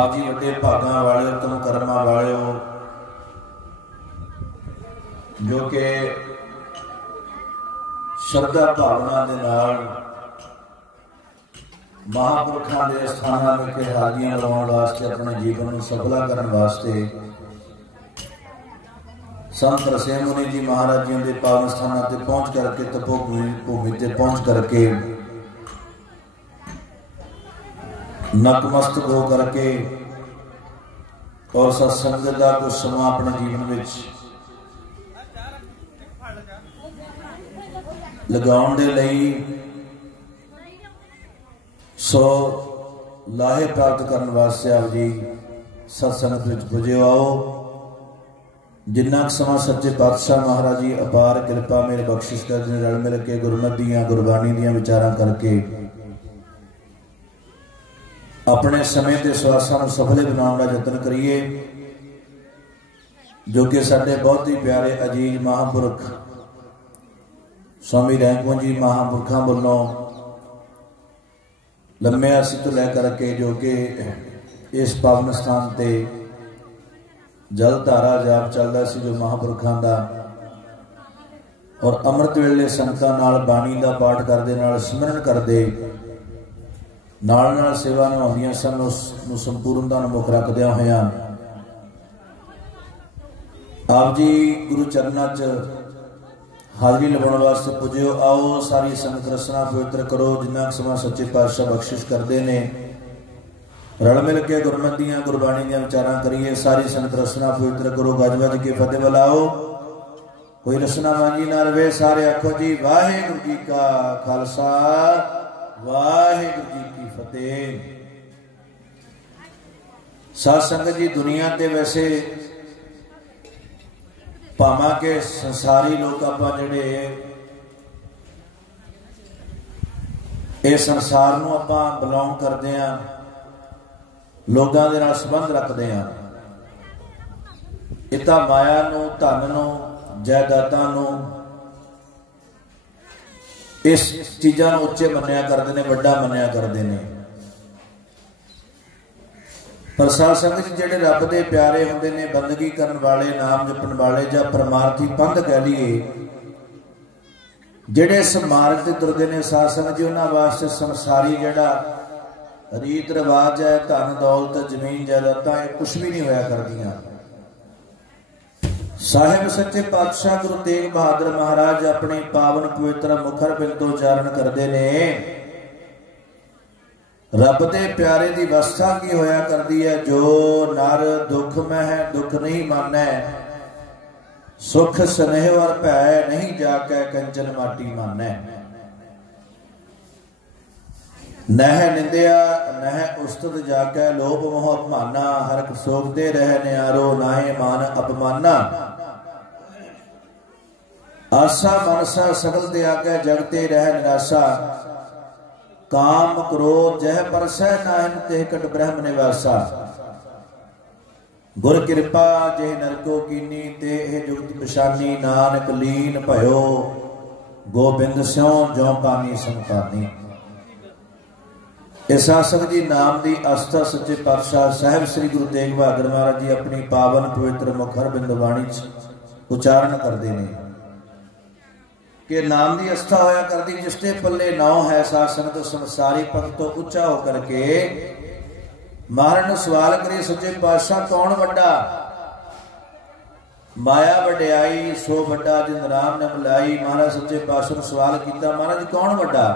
आप जी वड्डे भागां वाले तुम कर्मां वाले हो जो कि श्रद्धा भावना दे नाल महापुरखों के स्थानों में हाजियां लगाने वास्ते अपने जीवन को सफला करने वास्ते संत रसेम मुनि जी महाराज जी के पावन स्थानों पर पहुँच करके तपोभूमि से पहुँच करके नतमस्तक हो करके और सत्संग का कुछ समा अपने जीवन में लगाउण दे लई सो लाहे प्राप्त करने वास्ते आप जी सत्संग में पुजे आओ। जिन्ना समा सच्चे पातशाह महाराज जी अपार कृपा मेरे बख्शिश कर रल मिल के गुरमत दियां गुरबाणी दियां विचारां करके अपने समय के स्वासां सफले बनाने का यत्न करिए जो कि साडे बहुत ही प्यारे अजीज महापुरख स्वामी रैंकू जी महापुरखों वालों लम्बे अरसे तो लै करके जो कि इस पावन स्थान से जल धारा जाप चलता सी जो महापुरखों का और अमृत वेले संगतां नाल बाणी का पाठ करदे नाल सिमरन करदे नाल नाल सेवा निभाउंदियां सन उस संपूर्णता नूं मुख रखदियां होइयां आप जी गुरु चरनां च हाजरी लगाने वास्ते पुजो आओ। सारी संगत रसना पवित्र करो जिन्ना समा सच्चे पातशाह बख्शिश करते हैं रल मिल के गुरमत दियां गुरबाणी दियां विचारां करिए। सारी संगत रसना पवित्र करो गज वज के फतेह बुलाओ। कोई रसना मांगी ना रवे सारे आखो जी वाहिगुरू जी का खालसा वाहिगुरू जी की फतेह। साध संगत जी दुनिया ते वैसे भावां के संसारी लोग आपां जिहड़े इस संसार नूं आपां बिलोंग करदे हां लोगां दे नाल संबंध रखदे हां। इह तां माया नूं धन नूं जायदादां नूं इस चीज़ां नूं उच्चे मन्निया करदे ने वड्डा मन्निया करदे ने। पर साध संगत जिहड़े रब दे प्यारे हुंदे ने बंदगी करन वाले नाम जपण वाले जां परमार्थी पंथ कह लईए जिहड़े इस मार्ग ते तुरदे ने साध संगत जी उन्हां वास्ते संसारी जिहड़ा रीत रिवाज है धन दौलत जमीन जायदादां ये कुछ भी नहीं होया करदियां। साहिब सच्चे पातशाह गुरु तेग बहादुर महाराज अपने पावन पवित्र मुखर बिंद तो उचारण करते ने रब दे प्यारे दी अवस्था की होया करदी है जो नर दुख में है दुख नहीं मानै सुख स्नेह और भै नहीं जाके कंचन माटी मानै। नह निंदिया नह उस्तत जाके लोभ मोह अपमाना हरक सोखते रह न्यारो नाहे मान अपमाना। आसा मनसा सकल त्यागै जगते रह निराशा काम क्रोध जह परसै नाहन ते कट ब्रह्म निवासा। गुर कृपा जेह नरको कीनी ते जुगत पछानी नानक लीन भयो गोबिंद स्यों ज्यों पानी संतानी। इस आसक जी नाम की आस्था सच्चे पातशाह साहिब श्री गुरु तेग बहादुर महाराज जी अपनी पावन पवित्र मुखर बिंद बाणी उचारण करते हैं कि नाम की आस्था होया करती जिसके पल्ले नौ है साध संगत संसारी भक्त तो उच्चा होकर के महाराज ने सवाल करे सच्चे पातशाह कौन वड्डा माया वड्याई सो वड्डा जिन राम ने मिलाई। महाराज सच्चे पातशाह ने सवाल किया महाराज कौन वड्डा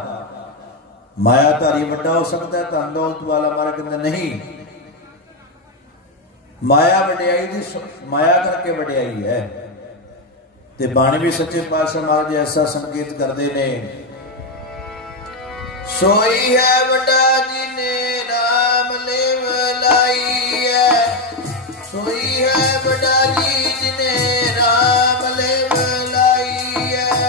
मायाधारी वड्डा हो सकता है धन दौलत वाला। महाराज कहते नहीं माया वड्याई दी माया करके वड्याई है ते बाणी भी सच्चे पातशाह महाराज ऐसा संकेत करते ने सोई है वड्डा जिने राम लेव लाई है सोई है वड्डा जी जिने राम लेव लाई है।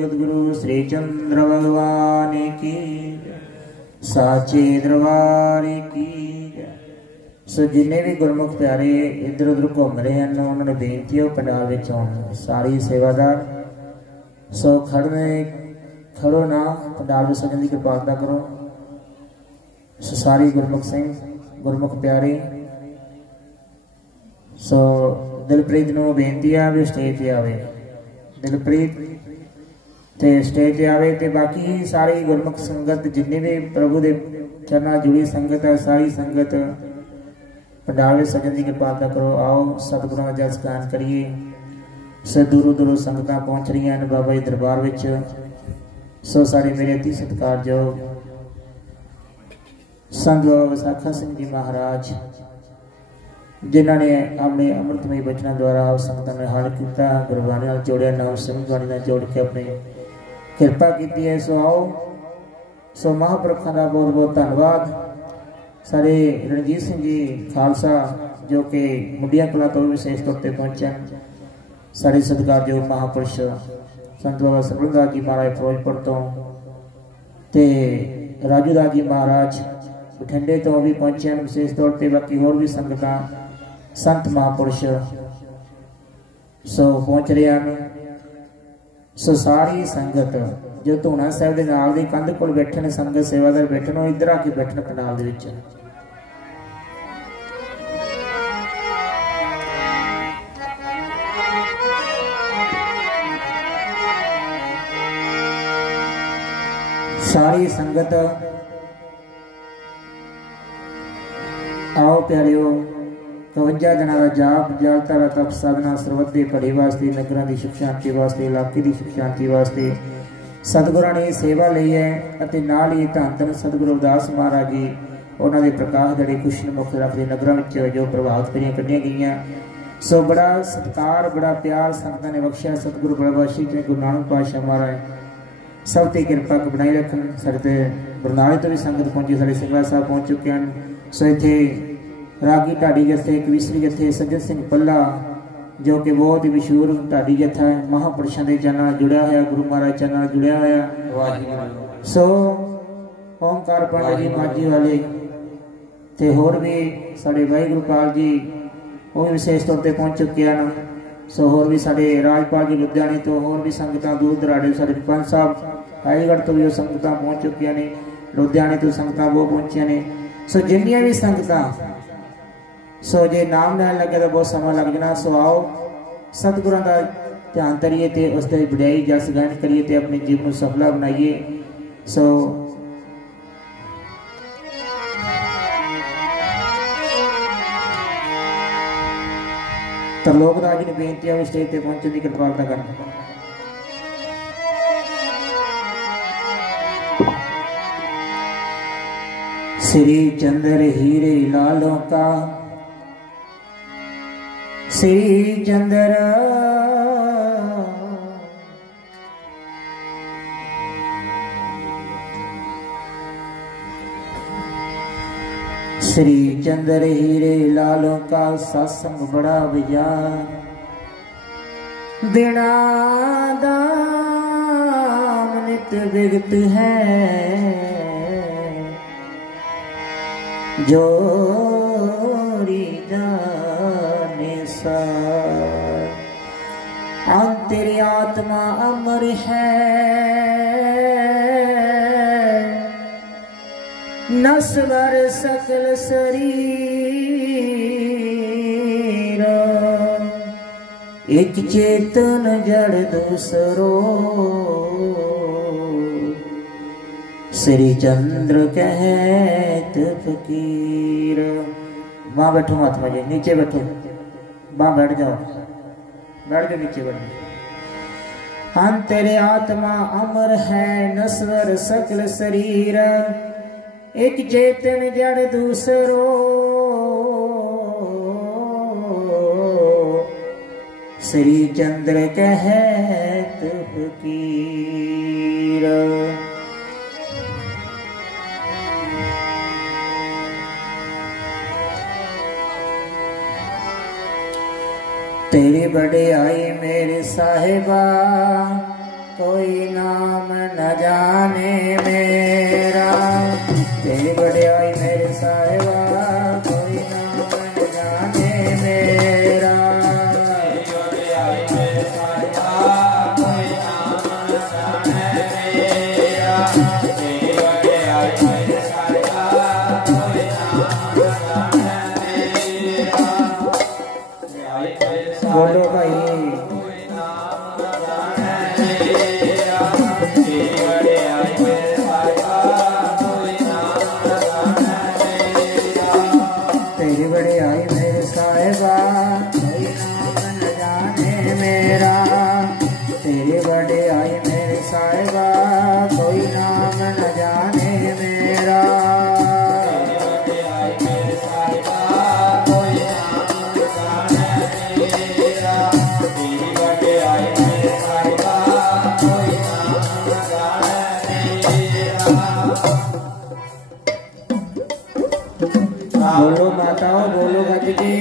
जगत गुरु श्री चंद्र भगवान की साचे दरबार की। सो जिन्हें भी गुरमुख प्यारे इधर उधर घूम रहे हैं उन्होंने बेनती है पंडाल विच आउण। सारी सेवादार सो खड़ो ना पंडाल में सजन की कृपालता करो। सो सारी गुरमुख सिंह गुरमुख प्यारे सो दिलप्रीत नूं बेनती है भी स्टेज पे आवे। दिलप्रीत ते स्टेज पे आवे ते बाकी सारी गुरमुख संगत जिन्हें भी प्रभु दे चरना जुड़ी संगत है सारी संगत पंडाल में सजन की कृपालता करो। आओ सतगुरां दा जस गान करिए। सो दूरों दूरों संगतां पहुंच रही हैं बाबा जी दरबार विच। सो सारे मेरे अति सत्कारयोग संत बाबा विसाखा सिंह जी महाराज जिन्होंने अपने अमृतमय बचनों द्वारा संगतां में हाल किया गुरबाणी नाल जोड़िया नाम सिमरन नाल जोड़ के अपने कृपा की है। सो आओ सो महापुरखों का बहुत बहुत धन्यवाद। सारे रणजीत सिंह जी खालसा जो कि मुंडिया कला तो विशेष तौर पर पहुंचे। सारे सत्कारयोग महापुरुष संत बाबा सरबंदास जी महाराज फिरोजपुर तो ते राजू दास जी महाराज बठिंडे तो भी पहुंचे विशेष तौर पर। बाकी होर भी संगतां संत महापुरुष सो पहुंच रहे हैं। सो सारी संगत जो धूना साहब के नाल दी कंध कोल बैठे ने संगत सेवादार बैठे ने इधर आके बैठन पंडाल दे विच। सारी संगत आओ प्यारियो 52 दिनों का जाप जालता का तप साधना सरबत के भले वास्ते नगरां की सुख शांति वास्ते इलाके की सुख शांति वास्ते सतगुरां ने सेवा ली है। नाल ही धन धन सतगुरु रविदास महाराज जी उन्होंने प्रकाश दड़े खुशी मुख रखते नगरां जो प्रभात फेरियां कढ़ियां गईयां। सो बड़ा सत्कार बड़ा प्यार संगतां ने बख्शिया। सतगुरु बड़बाशी ने गुरु नानक पातशाह महाराज सब ते कृपा बनाई रखन। साडे बरनाले तो भी संगत पहुंची साडे सिंगला साहब पहुंच चुके हैं। सो इत्थे रागी ढाडी जत्थे कवीसरी जत्थे सज्जन सिंह पल्ला जो कि बहुत ही मशहूर ढाडी जत्था है महापुरुषों के चैनल जुड़िया होया गुरु महाराज चैनल जुड़िया होया। सो ओंकार पांडे जी माझी वाले ते होर भी साडे वाहिगुरू पाल जी वो भी विशेष तौर पर पहुंच चुके हैं। सो होर भी साडे राजपाल जी लुधियाने तो होर भी संगतां दूर दराडे साडे पंच साहब रायगढ़ तो भी संगतां पहुंच चुकिया ने लुधियाने तो संगतां वो पहुंचिया ने। सो जिन्नियां भी संगतां सो जे नाम लैन लगे तो बहुत समय लग जाना। सो आओ सतगुरां का ध्यान करिए ते उसकी वडियाई जस गायन करिए ते अपने जीवन को सफला बनाइए। सो तरलोकदास जी ने बेनती है स्टेज पर पहुंचने की कृपालता करना। श्री चंद्र हीरे लालों का श्री चंद्र श्री चंद्र हीरे लालों का सत्संग बड़ा विचार बिना दाम नित विगत है जोरी जाने सार अंतरी आत्मा अमर है नस्वर सकल शरीर एक चेतन जड़ दूसरो श्री चंद्र कहत फकीर। वहां बैठो महात्मा जी नीचे बैठो वहां बैठ जाओ नीचे बैठ। अंतरे आत्मा अमर है नस्वर सकल शरीर एक चेतन जड़ दूसरो श्री चंद्र कहत फकीर। तेरी बड़े आई मेरे साहिबा कोई नाम न जाने मेरा, तेरी बढ़ियाई मेरे साहिबा कोई नाम न जाने मेरा, तेरी बढ़ियाई मेरे साहिबा कोई नाम न जाने मेरा, तेरी बढ़ियाई मेरे साहिबा कोई नाम न जाने मेरा। बोलो भाई बोलो माताओं बोलो गज की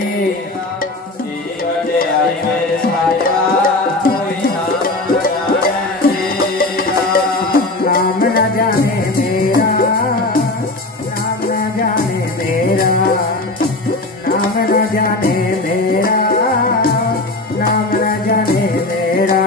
नाम न जाने मेरा, नाम न जाने मेरा, नाम न जाने मेरा, नाम न जाने मेरा,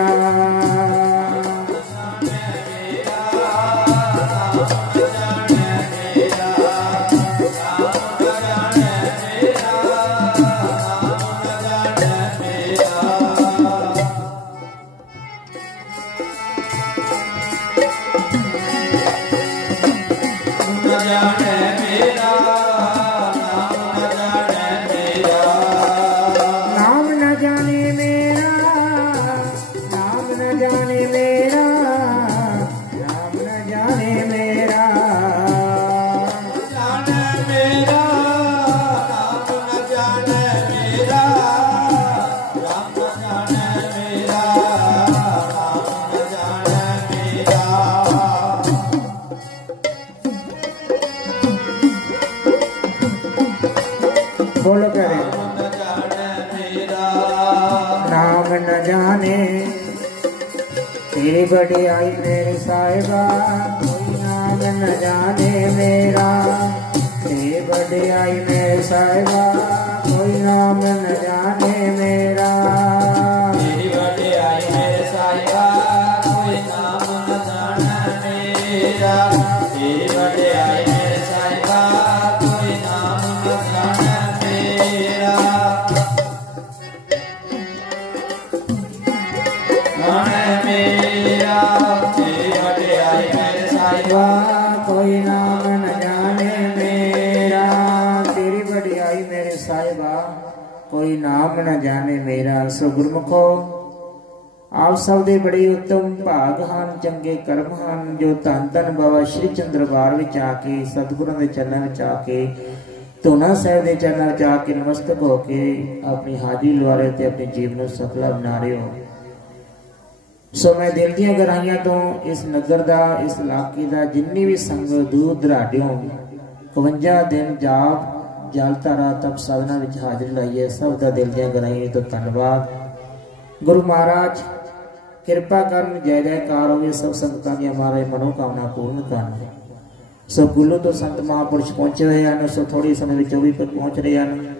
बोलो करे नाम न जाने तेरी बढ़ियाई मेरे साहिबा कोई नाम न जाने मेरा, तेरी बढ़ियाई मेरे साहिबा कोई नाम न जाने मेरा, तेरी बढ़ियाई मेरे साहिबा कोई नाम न जाने मेरा, तेरी बढ़ियाई मेरे साहिबा कोई नाम न जाने मेरा, कोई नाम न जाने मेरा, तेरी बढ़ियाई मेरे साहिबा कोई नाम न जाने मेरा। सो गुरमुखो आप सब दे बड़े उत्तम भाग ਹਨ ਚੰਗੇ ਕਰਮ ਹਨ ਜੋ ਧੰਨ ਧੰਨ ਬਾਬਾ ਸ਼੍ਰੀ ਚੰਦ ਦਰਬਾਰ ਵਿੱਚ ਆ ਕੇ ਸਤਿਗੁਰਾਂ ਦੇ ਚਰਨਾਂ ਵਿੱਚ ਆ ਕੇ ਧੂਨਾ ਸਾਹਿਬ ਦੇ ਚਰਨਾਂ ਵਿੱਚ ਆ ਕੇ ਨਮਸਤਕ ਹੋ ਕੇ ਆਪਣੀ ਹਾਜ਼ਰੀ ਲਵਾ ਰਹੇ ਤੇ ਆਪਣੇ ਜੀਵਨ ਨੂੰ ਸਫਲਾ ਬਣਾ ਰਹੇ ਹੋ। ਸੋ ਮੈਂ ਦਿਲ ਦੀਆਂ ਗਹਿਰਾਈਆਂ ਤੋਂ ਇਸ ਨਗਰ ਦਾ ਇਸ ਇਲਾਕੇ ਦਾ ਜਿੰਨੀ ਵੀ ਸੰਗਤ ਦੂਰ ਦਰਾਡਿਓਂ 51 ਦਿਨ ਜਾਪ ਜਲ ਧਾਰਾ ਤਪ ਸਾਧਨਾ ਵਿੱਚ ਹਾਜ਼ਰੀ ਲਾਈ ਹੈ, ਸਭ ਦਾ ਦਿਲ ਦੀਆਂ ਗਹਿਰਾਈਆਂ ਤੋਂ ਧੰਨਵਾਦ। ਗੁਰੂ ਮਹਾਰਾਜ ਕਿਰਪਾ ਕਰਨ ਜੈ ਜੈਕਾਰ ਹੋਵੇ ਸਭ ਸੰਗਤਾਂ ਦੀਆਂ ਮਹਾਰਾਜ ਮਨੋਕਾਮਨਾ ਪੂਰਨ ਕਰਨ। ਸੋ ਗੁੱਲੂ ਤੋਂ ਸੰਤ ਮਹਾਂਪੁਰਸ਼ ਪਹੁੰਚੇ ਹੋਏ ਹਨ, ਸੋ ਥੋੜੀ ਸਮੇਂ ਵਿੱਚ ਉਹ ਵੀ ਪਹੁੰਚ ਰਹੇ ਹਨ।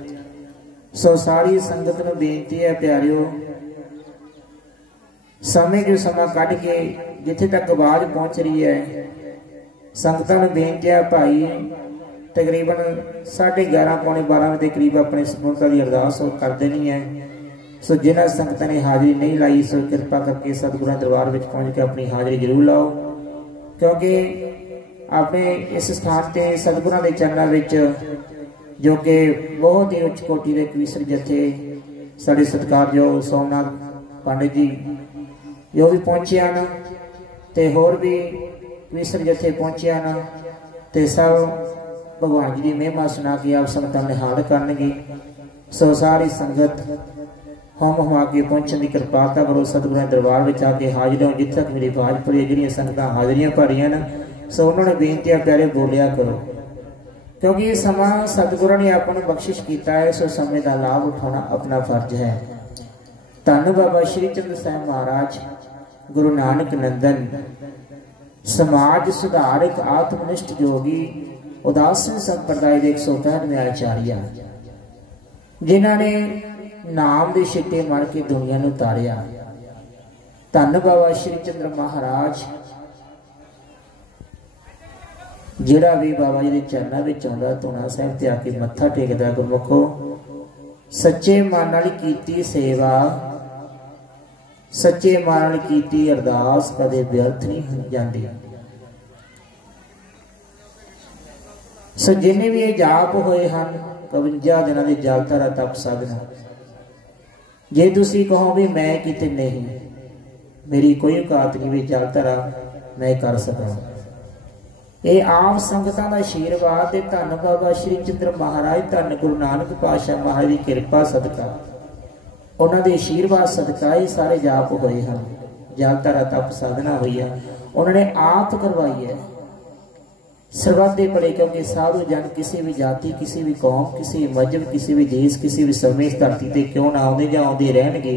ਸੋ ਸਾਰੀ ਸੰਗਤ ਨੂੰ ਬੇਨਤੀ ਹੈ ਪਿਆਰਿਓ, समय जो समा कढ़ के जिथे तक आवाज पहुंच रही है संगतां नूं बेनती है भाई तकरीबन 11:30 पौने 12 के करीब अपने संपूर्णता की अरदास कर देनी है। सो जिन्हां संगतां ने हाजिरी नहीं लाई सो कृपा करके सतगुरां दरबार में पहुंच के अपनी हाजिरी जरूर लाओ, क्योंकि अपने इस स्थान से सतगुरां दे चरनां विच जो कि बहुत ही उच्च कोटि के कवीसर जथे साडे सत्कारयोग सोमनाथ पंडित जी जो भी पहुंचे हैं ते होर भी कवीसर जथे पहुंचे हैं ते सब भगवान जी की महिमा सुना के आप संगतां निहाल करनगे। सो सारी संगत होम हुआ के पहुंचने की कृपालता करो, सतगुरां दरबार में आके हाजिर हो। जिथे तक मेरी आवाज पड़ी जिहड़ियां संगतां हाजिरियां भरियां न सो उन्होंने बेनती है प्यारे बोलिया करो, क्योंकि ये समा सतगुरां ने आपको बख्शिश किया है। सो समय का लाभ उठाना अपना फर्ज है। धन बाबा श्री चंद साहिब महाराज गुरु नानक नंदन समाज सुधारक आत्मनिष्ठ योगी उदासीन संप्रदाय के 165वें आचार्य जिन्होंने नाम के छिट्टे मार के दुनिया नूं तारिया। धन बाबा श्री चंद्र महाराज जिहड़ा भी बाबा जी के चरणों में आउंदा धूना साहिब ते आके मत्था टेकदा गुरमुखो सच्चे मन नाल कीती सेवा सच्चे मन नाल कीती अरदास कदे व्यर्थ नहीं जाती। सो जिन्हें भी ये जाप होए हैं 52 दिनों के जल धारा तप साधना जे तुसी कहो भी मैं किते नहीं मेरी कोई औकात नहीं भी जल धारा मैं कर सका। ये आप संगतां दा आशीर्वाद ते धन बाबा श्री चंद्र महाराज धन गुरु नानक पातशाह महाराज की कृपा सदका उन्होंने दे आशीर्वाद सदका ही सारे जाप होए हैं जल धारा तप साधना हुई है उन्होंने आप करवाई है सर्वत दे भले। क्योंकि साधु जन किसी भी जाति किसी भी कौम किसी भी मजहब किसी भी देश किसी भी समय इस धरती ते क्यों ना आउंदे जां आउंदे रहणगे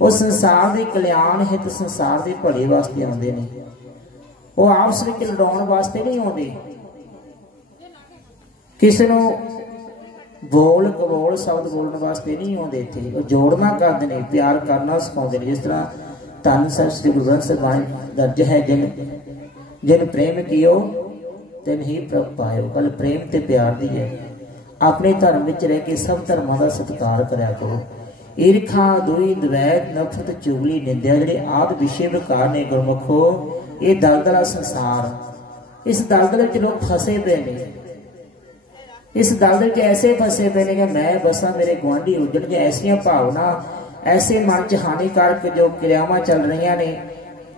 वो संसार के कल्याण हित संसार के भले वास्ते आउंदे ने वो आपस में लड़ाउण वास्ते नहीं आउंदे किसी नूं बोल कबोल शब्द बोलने वास्ते नहीं आउंदे इत्थे वो जोड़ना करदे ने प्यार करना सिखाउंदे ने। जिस तरह धन साहिब श्री गुरु ग्रंथ साहिब दर्ज है जिन प्रेम कियो तिन ही प्रभ पायो। गल प्रेम ते प्यार दी है। अपने धर्म विच रह के सब धर्मां दा सत्कार करया करो। ईर्खा दुई द्वैत नफरत चुगली निंदा जिहड़े आदि विषय विकार ने गुरमुखो ये दलदला संसार इस दलदल च लोग फसे पे ने। इस दलदल च ऐसे फसे पे ने कि मैं बसा मेरे गुआंढी उजड़ जाए ऐसियां भावना ऐसे मन च हानिकारक जो क्रियावां चल रही ने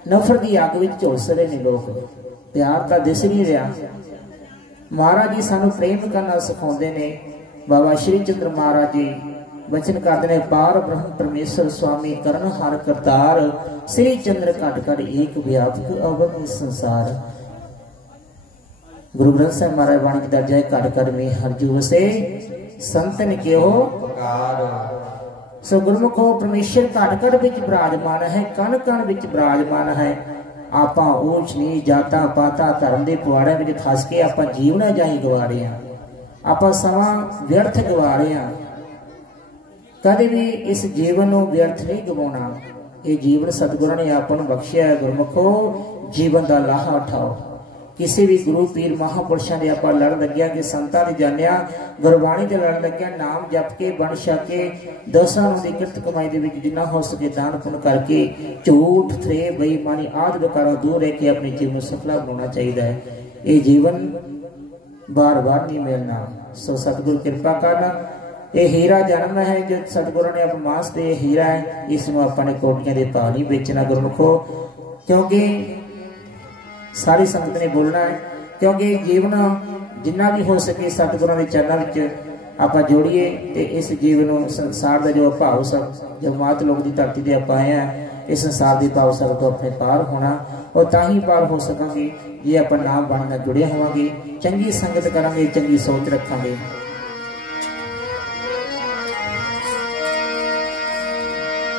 नफरत की अग विच झुलस रहे ने लोग प्यार तो दिस नहीं रहा। महाराज जी सानू प्रेम करना सिखाते ने। बाबा श्री चंद्र महाराज जी वचन करते हैं पार ब्रह्म परमेश्वर स्वामी करण हर करतार श्री चंद्र घट घट एक व्यापक अवगुण संसार। गुरु ग्रंथ साहिब महाराज वाणी की दर्जा है घट घट में हर जू वसे संतन क्यों पुकार। सो गुरमुखो परमेश्वर घट घट विच विराजमान है कण कण विच विराजमान है। आप ऊंच नीच जाता पाता धर्म के पवाड़े में फस के आप जीवना जाई गवा रहे हैं आप समा व्यर्थ गवा रहे हैं। कदे भी इस जीवन को व्यर्थ नहीं गवाना। ये जीवन सतगुरु ने आपको बख्शिया है। गुरमुखो जीवन का लाहा उठाओ। किसी भी गुरु पीर महापुरुषों के आप लड़ लग्या कि संतां की जानिया गुरबाणी के लड़ लग्या नाम जप के बन छके दसां की किरत कमाई के जिन्ना हो सके दान पुण्य करके झूठ थे बेईमानी आदि विकारों दूर रह के अपने जीवन सफला बनाना चाहिए है। ये जीवन बार बार नहीं मिलना। सो सतगुरु कृपा करना। ये हीरा जन्म है जो सतगुरु ने आप मास दे हीरा है इसमें अपने कोटियां के भाव नहीं बेचना गुरमुखो। क्योंकि सारी संगत ने बोलना है क्योंकि जीवन जिन्ना भी हो सके सतगुरों के चरणों में आप जोड़िए तो इस जीवन संसार का जो भाव सब जो मात लोग की धरती से आप आए हैं इस संसार के भाव सब को अपने पार होना और ताही पार हो सकेंगे जे आप नाम बनना जुड़े होवांगे चंगी संगत करांगे चंगी सोच रखांगे।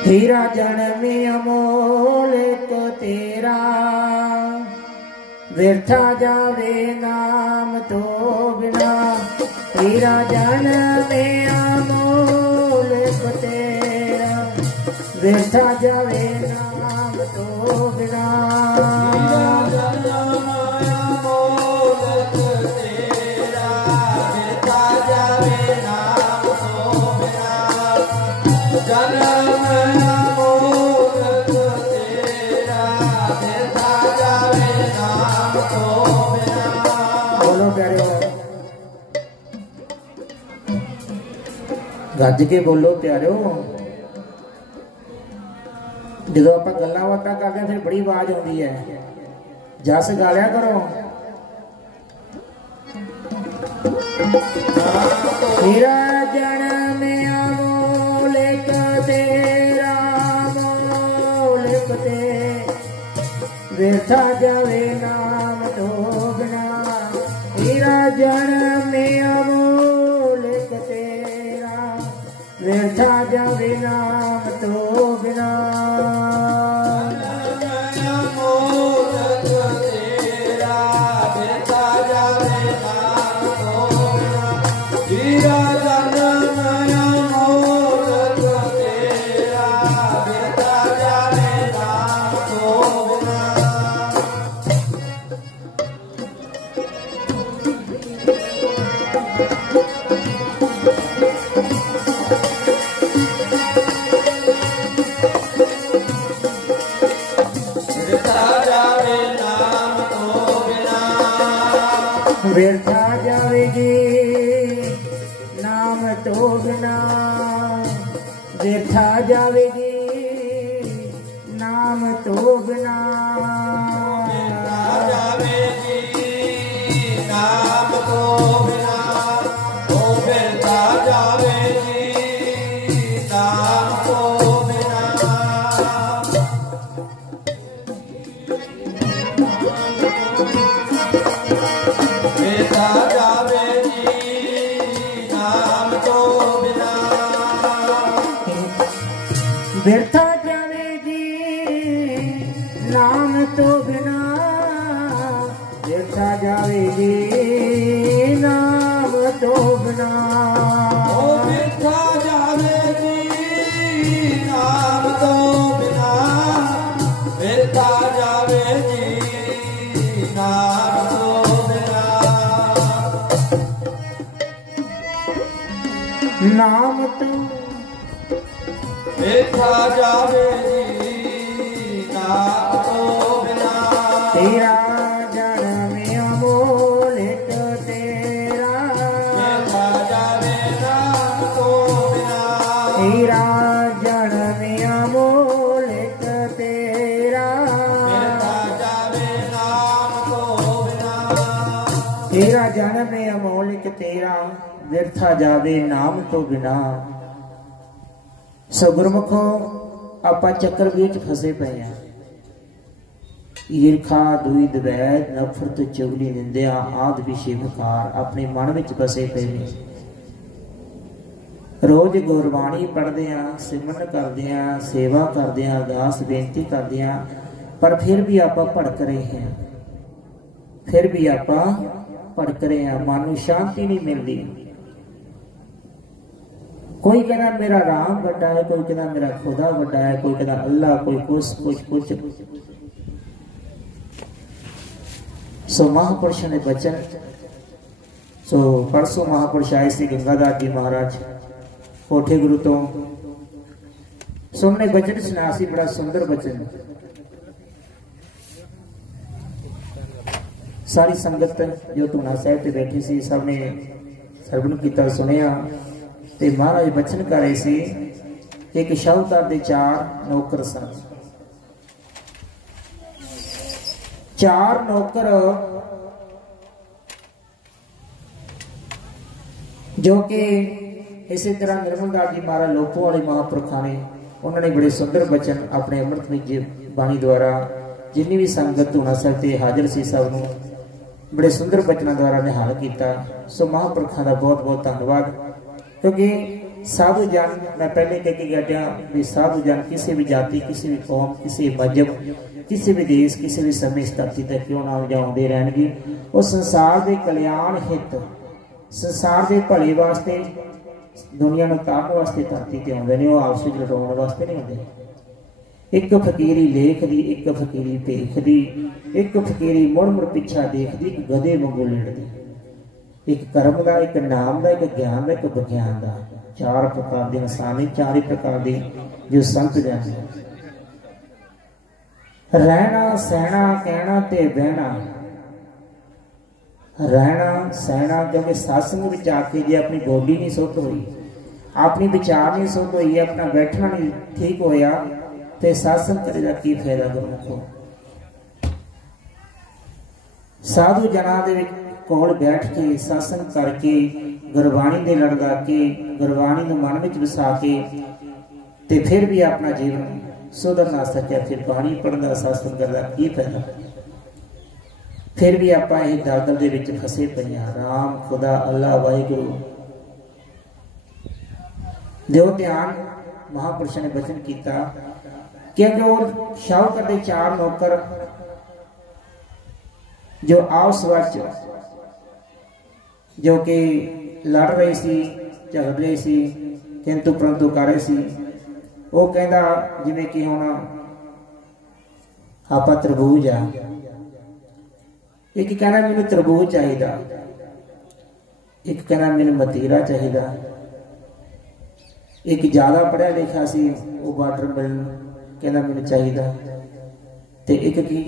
हीरा जन्म अमोलक तेरा व्यर्था जावे नाम तो बिना। हीरा जन्म अमोलक तेरा व्यर्था जावे नाम तो बिना। गज के बोलो प्यारो। जो आप गल्लां बातां करते हैं फिर बड़ी आवाज आती है जस गा लिया करो। हीरा जन्म अमोलक तेरा अमोलक ते व्यर्था जावे नाम तो बिना। हीरा जन्म अमोलक तेरा व्यर्था जावे नाम तो बिना। व्यर्था जावेगी नाम तो बिना, व्यर्था जावेगी नाम तो बिना, व्यर्था जावेगी नाम तो बिना, ओ व्यर्था जावेगी नाम तो बिना। व्यर्था जावेगी नाम तो बिना, व्यर्था जावेगी नाम तो बिना, व्यर्था जावेगी नाम तो बिना, ओ व्यर्था जावेगी नाम तो बिना, व्यर्था जावेगी नाम तो बिना। नाम तो व्यर्था जावेगी नाम तो बिना, तेरा जन्म अमोलिक तेरा, व्यर्था जावे नाम तो बिना, तेरा जन्म अमोलिक तेरा, व्यर्था जावे नाम तो बिना। तेरा जन्म अमोलिक तेरा, व्यर्था जावे नाम तो बिना। सो गुरमुखो ਆਪਾਂ ਚੱਕਰ ਵਿੱਚ ਫਸੇ ਪਏ ਆ। ਈਰਖਾ ਦੁਈ ਦਵੈਦ ਨਫ਼ਰਤ ਚੁਗਲੀ ਨਿੰਦਿਆ ਆਦਿ ਵਿਸ਼ੇ ਵਿਕਾਰ ਆਪਣੇ ਮਨ ਵਿੱਚ ਫਸੇ ਪਏ ਨੇ। ਰੋਜ਼ ਗੁਰਬਾਣੀ ਪੜ੍ਹਦੇ ਆ, ਸਿਮਰਨ ਕਰਦੇ ਆ, ਸੇਵਾ ਕਰਦੇ ਆ, ਅਰਦਾਸ ਬੇਨਤੀ ਕਰਦੇ ਆ, ਪਰ ਫਿਰ ਵੀ ਆਪਾਂ ਭੜਕ ਰਹੇ ਹਾਂ, ਫਿਰ ਵੀ ਆਪਾਂ ਭੜਕ ਰਹੇ ਆ, ਮਨ ਨੂੰ ਸ਼ਾਂਤੀ ਨਹੀਂ ਮਿਲਦੀ। कोई कहना मेरा राम बड़ा है, कोई कहना मेरा खुदा बड़ा है, कोई कहना अल्लाह, कोई कुछ। सो महापुरुष ने बचन, सो परसों महापुरुष आए थे गंगादास जी महाराज कोठे गुरु तो, सो उन्होंने बचन सुना सी, बड़ा सुंदर बचन। सारी संगत जो धूना साहिब ते बैठी सी सब ने सरवण कीता सुनिया ते महाराज बचन कर रहे सी। एक शाहूकार दे 4 नौकर सन। 4 नौकर जो कि इसी तरह निर्मलदास जी महाराज लोपो वाले महापुरखा ने, उन्होंने बड़े सुंदर बचन अपने अमृत विच बाणी द्वारा जिन्नी भी संगत धूना साहिब ते हाजिर सी सब नूं बड़े सुंदर बचनों द्वारा निहाल किया। सो महापुरखा का बहुत बहुत धन्यवाद, क्योंकि साधु जन मैं पहले कह के गया भी साधु जन किसी भी जाति, किसी भी कौम, किसी मजहब, किसी भी देश, किसी भी समय इस धरती तक क्यों ना जाते रहेंगे, वो संसार के कल्याण हित, संसार के भले वास्ते, दुनिया को तारन वास्ते धरती से आते हैं, वो आपस में लड़ाने वास्ते नहीं आते। एक फकीरी लेख दी, एक फकीरी भेख दी, एक फकीरी मुड़ मुड़ पिछा देखती, एक गधे वांगू लेटदी, एक कर्म का, एक नाम का, एक ज्ञान का, एक विज्ञान का। 4 प्रकार के इंसान, 4 ही प्रकार के जो संत जाने। रहना सहना कहना ते बहना, रहना सहना, क्योंकि सत्संग में आके जे अपनी बॉडी नहीं सुध हुई, अपनी विचार नहीं सुध हुई, अपना बैठना नहीं ठीक होया, तो सत्संग करे दा की फायदा। गुरमुखो साधु जना दे कोल बैठ के सत्संग करके गुरबाणी दे लड़ ला के गुरबाणी को मन में वसा के ते फिर भी अपना जीवन सुधर ना सकिया, फिर बाणी पढ़ना सत्संग करना की फायदा। फिर भी आप दलदल दे विच फसे पे हैं। राम खुदा अल्लाह वाहिगुरु दिओ ध्यान। महापुरुष ने वचन किया कि जो शाहूकार दे 4 नौकर जो आपस विच जो कि लड़ रहे सी, झगड़ रहे सी, किंतु परंतु कर रहे सी, वो कहता जिवें कि हुण आपां तरबूज आ, एक कहना मैनूं तरबूज चाहिदा, एक कहना मैनूं मतीरा चाहिदा, एक ज्यादा पढ़िया लिखा सी वो वाटरमेलन कहना मैनूं चाहिदा, ते एक की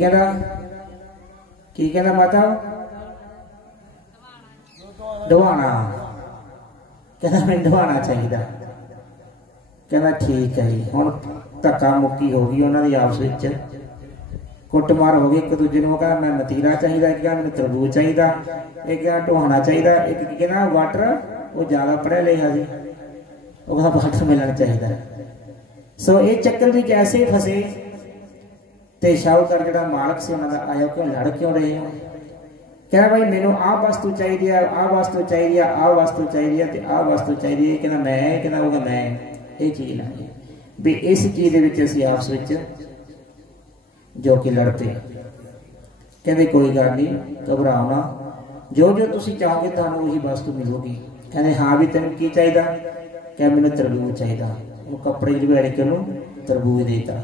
कहना माता ढवाना, कहना मैं ढवाना चाहिए। कहना ठीक है जी। हुण धक्का मुक्की हो गई उन्होंने आपस में, कुटमार हो गई एक दूजे को। कहा मैं मतीरा चाहिए, एक कहा मैं तरबूज चाहिए, एक कहा ढवाना चाहिए, एक कहना वाटर वो ज़्यादा पढ़िया लिखा जी, वो वाटर मिलना चाहिए। सो ये चक्कर भी कैसे फसे तो शाहूकार जो मालक से उन्होंने आया क्यों लड़ क्यों रहे हो। कहना भाई मैनू आ वस्तु चाहिए, आ वस्तु चाहिए, आ वस्तु चाहिए, आ वस्तु चाहिए। कहना मैं, कहना वो मैं ये चीज़ लानी भी। इस चीज़ के आपस में जो कि लड़ पे। कहते कोई गल नहीं, घबराओ ना, जो जो तुम चाहोगे तुहानू वही वस्तु मिलूगी। कहते हाँ भी तेन की चाहिए? क्या मैंने तरबूज चाहिए। वो कपड़े लपेट के उन्होंने तरबूज देता।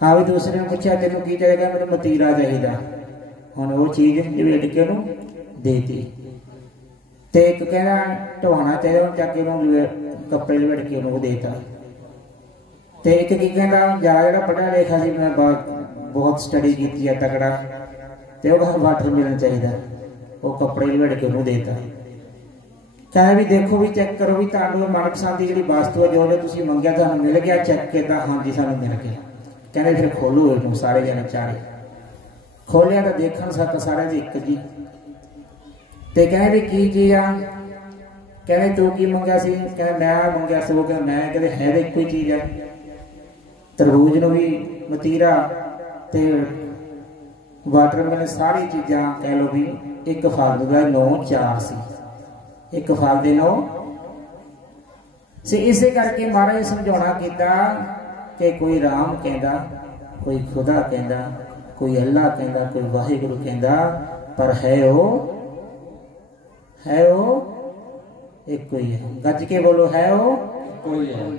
हाँ भी दूसरे ने पूछा तेन की चाहिए? मैंने मतीरा चाहिए। हुण वो चीज़ लपेट के उन्होंने देती। तो एक कहना ढवाना चाहिए, चक के उन्होंने कपड़े लपेट के उन्होंने देता। तो एक की कहना ज़्यादा जो पढ़ा लिखा सी, मैं बहुत स्टडी की है तगड़ा, तो वह वाटर मिलना चाहिए, वो कपड़े लपेट के उन्होंने देता। कहना भी देखो भी चेक करो भी तुहानू मनपसंद की जी वस्तु है, जो जो तुसीं मंगिया तुहानू मिल गया, चेक किया हाँ जी सानू मिल गया। कहते फिर खोलो इनू, सारे जने चारे खोलिया तो देखण सक सारे दी एक जी। तो कहने भी की चीज़ आ? कहने तू की मंगया सी? कहने मैं मंगया सी। वो कहते मैं, कहते है तो एक ही चीज़ है, तरबूज नूं भी मतीरा ते वाटरमेलन, सारी चीज़ां कह लो भी एक फल का 9 4 सी, एक फल के 9 से। इसे करके महाराज ने समझाना किया कि कोई राम कहता, कोई खुदा कहता, कोई अल्लाह कहता, कोई वाहिगुरु कहता, पर है वो एक कोई है। गज के बोलो, है वो कोई है।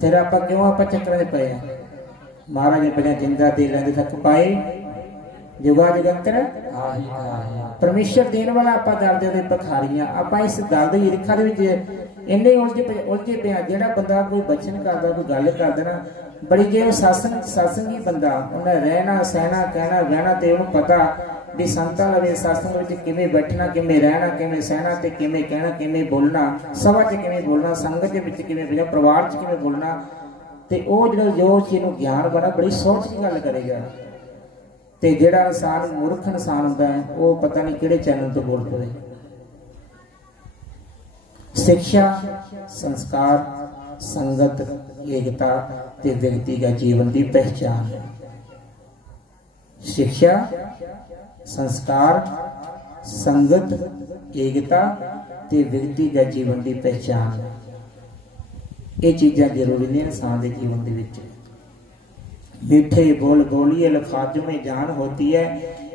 फिर आप क्यों आप चक्कर में पे? महाराज ने पहले जिंदा दे लेंदे थक पाए, जुगा जगंतर परमेश्वर देने वाला। आप दरदे दे भखारियां, आप इस दल की ईर्खा इन्ने उलझे पे। जो बंदा कोई बचन करता, कोई गल करता ना, बड़ी जे सत्संगी बंदा, उन्हें रहना सहना कहना बहना, तो उन्हें पता भी संतां लवे सत्संग किवें बैठना, किवें रहना, किवें सहना, ते किवें कहना, किवें बोलना, सभा च किवें बोलना, संगत के किवें बोलना, परिवार च किवें बोलना। तो वह जो चीज़ ज्ञान बड़ा बड़ी सोच की गल करेगा। तो जिहड़ा इंसान मूर्ख इंसान होंदा है, वो पता नहीं किहड़े चैनल तो बोल पवे। शिक्षा, संस्कार, संगत, एकता ते व्यक्ति का जीवन की पहचान है। शिक्षा, संस्कार, संगत, एकता ते व्यक्ति का जीवन की पहचान, ये चीज़ां जरूरी ने इंसान के जीवन के। मीठे बोल बोलिए लफाजों में जान होती है,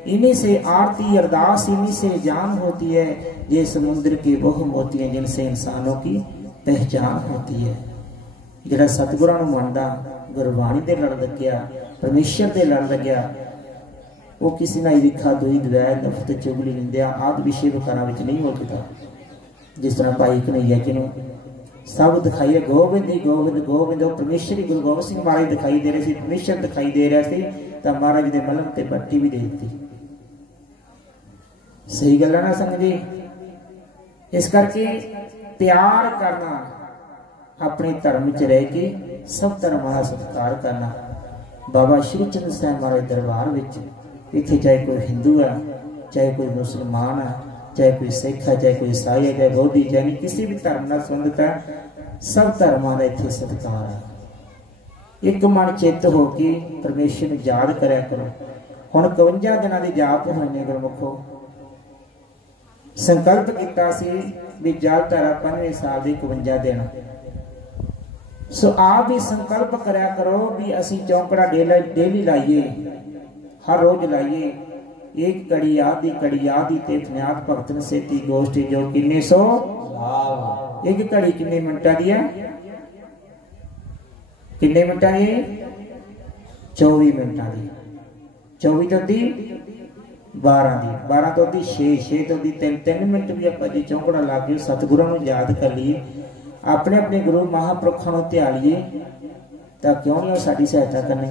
इन्हीं से आरती अरदास इन्हीं से जान होती है। ये समुद्र की वह मोती हैं जिनसे इंसानों की पहचान होती है। जिहड़ा सतगुरां नूं मनदा, गुरबाणी दे लड़ लग्या, परमेश्वर दे लड़ लग्या, वो किसी ना ईर्खा दुई द्वैत नफरत चुगली निंदिया आदि विषय विकारां विच नहीं होता। जिस तरह भाई कन्हैया जी नूं सब दिखाई है, गोविंद ही गोविंद गोविंद, परमेश्वर ही गुरु गोबिंद सिंह महाराज दिखाई दे रहे थे, परमेश्वर दिखाई दे रहा सी, तो महाराज के मलम ते पट्टी भी दे दी। सही गल है ना संगत जी? इस करके प्यार करना, अपने धर्म च रह के सब धर्मां दा सत्कार करना। बाबा श्री चंद साहिब महाराज दरबार विच इत्थे चाहे कोई हिंदू है, चाहे कोई मुसलमान है, चाहे कोई सिख है, चाहे कोई ईसाई है, चाहे बौद्धी, चाहे किसी भी धर्म नाल संबंधित है, सब धर्मां दा इत्थे सत्कार है। एक मन चित्त हो के परमेश्वर नूं याद करया करो। हुण 52 दिनां दी जाप होई ने गुरमुखो। संकल्प किया सी भी जल धारा 15 साल दी 52 दिन। सो आप भी संकल्प करया करो भी असी चौंकड़ा डेली लाइए, हर रोज लाइए। एक कड़ी आदि ते फनियाद भगतन सेती गोष्ठी जो किन्ने सो एक घड़ी किन्ने मिनटां दी है? किन्ने मिनटां दी? 24 मिनटां दी। 24 तो दी 12 दी, 12 तो दी 6 तो दी 3 मिनट भी आप जी चौंकड़ा ला के सतगुरां नूं याद कर लीए, अपने अपने गुरु महापुरखों नूं ध्यान लीए, तो क्यों नहीं साडी सहायता करनी।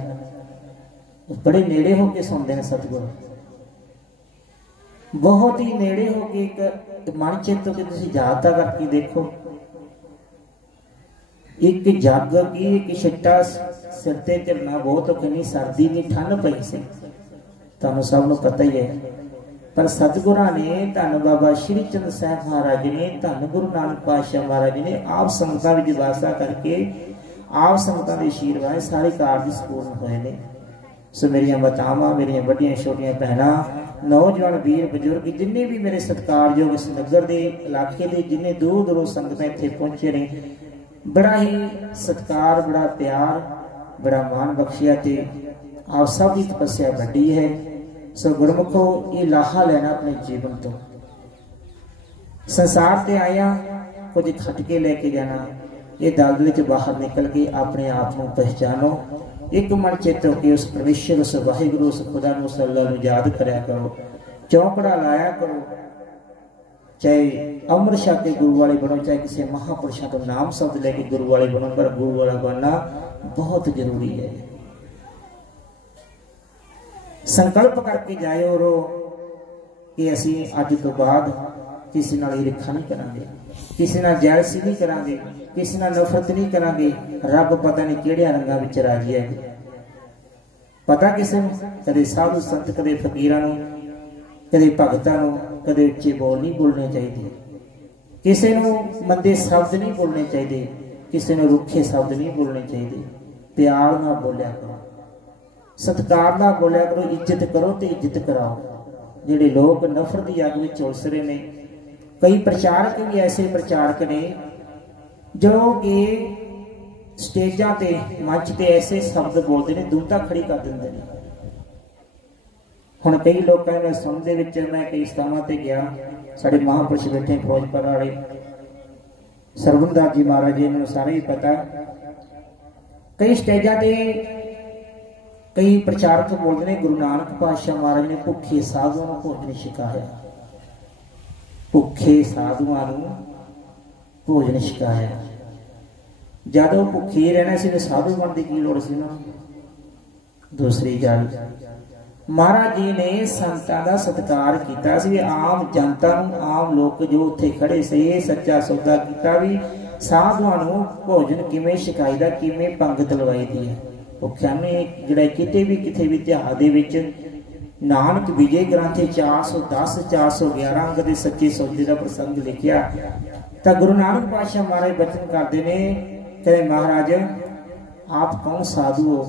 बड़े नेड़े होकर सुनते हैं सतगुरु। बहुत ही नेड़े हो के एक मन चित के तुसीं याद करके देखो, एक जग की एक छिट्टा सिर ते धिरना बहुत कितनी सर्दी की ठंड पई सी, तुहानूं सब नूं पता ही है। पर सतगुरां ने धन बाबा श्री चंद साहिब महाराज ने, धन गुरु नानक पातशाह महाराज ने आप संगतां विच वासा करके आप संगतां दे आशीर्वाद सारे कारज संपूर्ण होए ने। सो मेरियां मातावां, मेरियां वड्डियां छोटियां भैणां, नौजवान वीर बजुर्ग जिन्ने भी मेरे सत्कारयोग इस नगर के इलाके के जिन्ने दूर दूरों संगतां इत्थे पहुंचे ने, बड़ा ही सत्कार, बड़ा प्यार, बड़ा मान बख्शिया ते आप सब की तपस्या वड्डी है। सो गुरमुखो ये लाहा लेना अपने जीवन तो, संसार ते आया कुछ खट के लेके जाना, ये दलदल च बाहर निकल के अपने आप को पहचानो, एक मन चित होकर उस परमेश्वर, उस वाहिगुरु, उस खुदा नूं, उस अल्लाह नूं याद करया करो, चौकड़ा लाया करो। चाहे अमृत छक के गुरु वाले बनो, चाहे किसी महापुरुषों को नाम शब्द लेके गुरु वाले बनो, पर गुरु वाला बनना बहुत जरूरी है। संकल्प करके जाओ रो कि असी अज तो बाद किसी नाल ईर्खा नहीं करांगे, किसी नाल जैलसी नहीं करांगे, किसी नाल नफरत नहीं करांगे। रब पता नहीं किहड़े रंगां विच राजी है, पता किसी नूं, कदे साधु संत, कदे फकीरां नूं, कदे भगतां नूं, कदे उच्चे बोल नहीं बोलने चाहिए, किसी नूं मंदे शब्द नहीं बोलने चाहिए, किसी नूं रुखे शब्द नहीं बोलने चाहिए। प्यार नाल बोलिया करो, सत्कार नाल बोलिया करो, इज्जत करो तो इज्जत कराओ। जिहड़े लोग नफरत की अग विच झुलस रहे ने, कई प्रचारक भी ऐसे प्रचारक ने जो कि स्टेजां ते मंच ते ऐसे शब्द बोलते हैं, दूता खड़ी कर देंगे ने। हुण कई लोगों ने सुनने विच, मैं कई स्थानां ते गया, साडे महापुरुष बैठे फिरोजपुर वाले सरवणदास जी महाराज जी, इन्होंने सारे ही पता। कई स्टेजां ते कई प्रचारक बोलते हैं, गुरु नानक पातशाह महाराज ने भुखे साधुओं को भोजन छकाया, भुखे साधुओं को भोजन छकाया। जब वो भुखे रहना सी, साधु बनने की लोड़ सी ना। दूसरी गल, महाराज जी ने संतां दा सत्कार किया सी, आम जनता नूं, आम लोग जो उत्थे खड़े से सच्चा सौदा किया भी, साधुआं नूं भोजन किवें छकाईदा, किवें पंगत लवाई दी है। भुखियां नूं जिहड़ा किते भी किथे भी इतिहास दे विच नानक विजय ग्रंथ 410 411 अंग दे सच्चे सौदे का प्रसंग लिखिया, तो गुरु नानक पातशाह महाराज बचन करते हैं, कहते महाराज आप कौन साधु हो,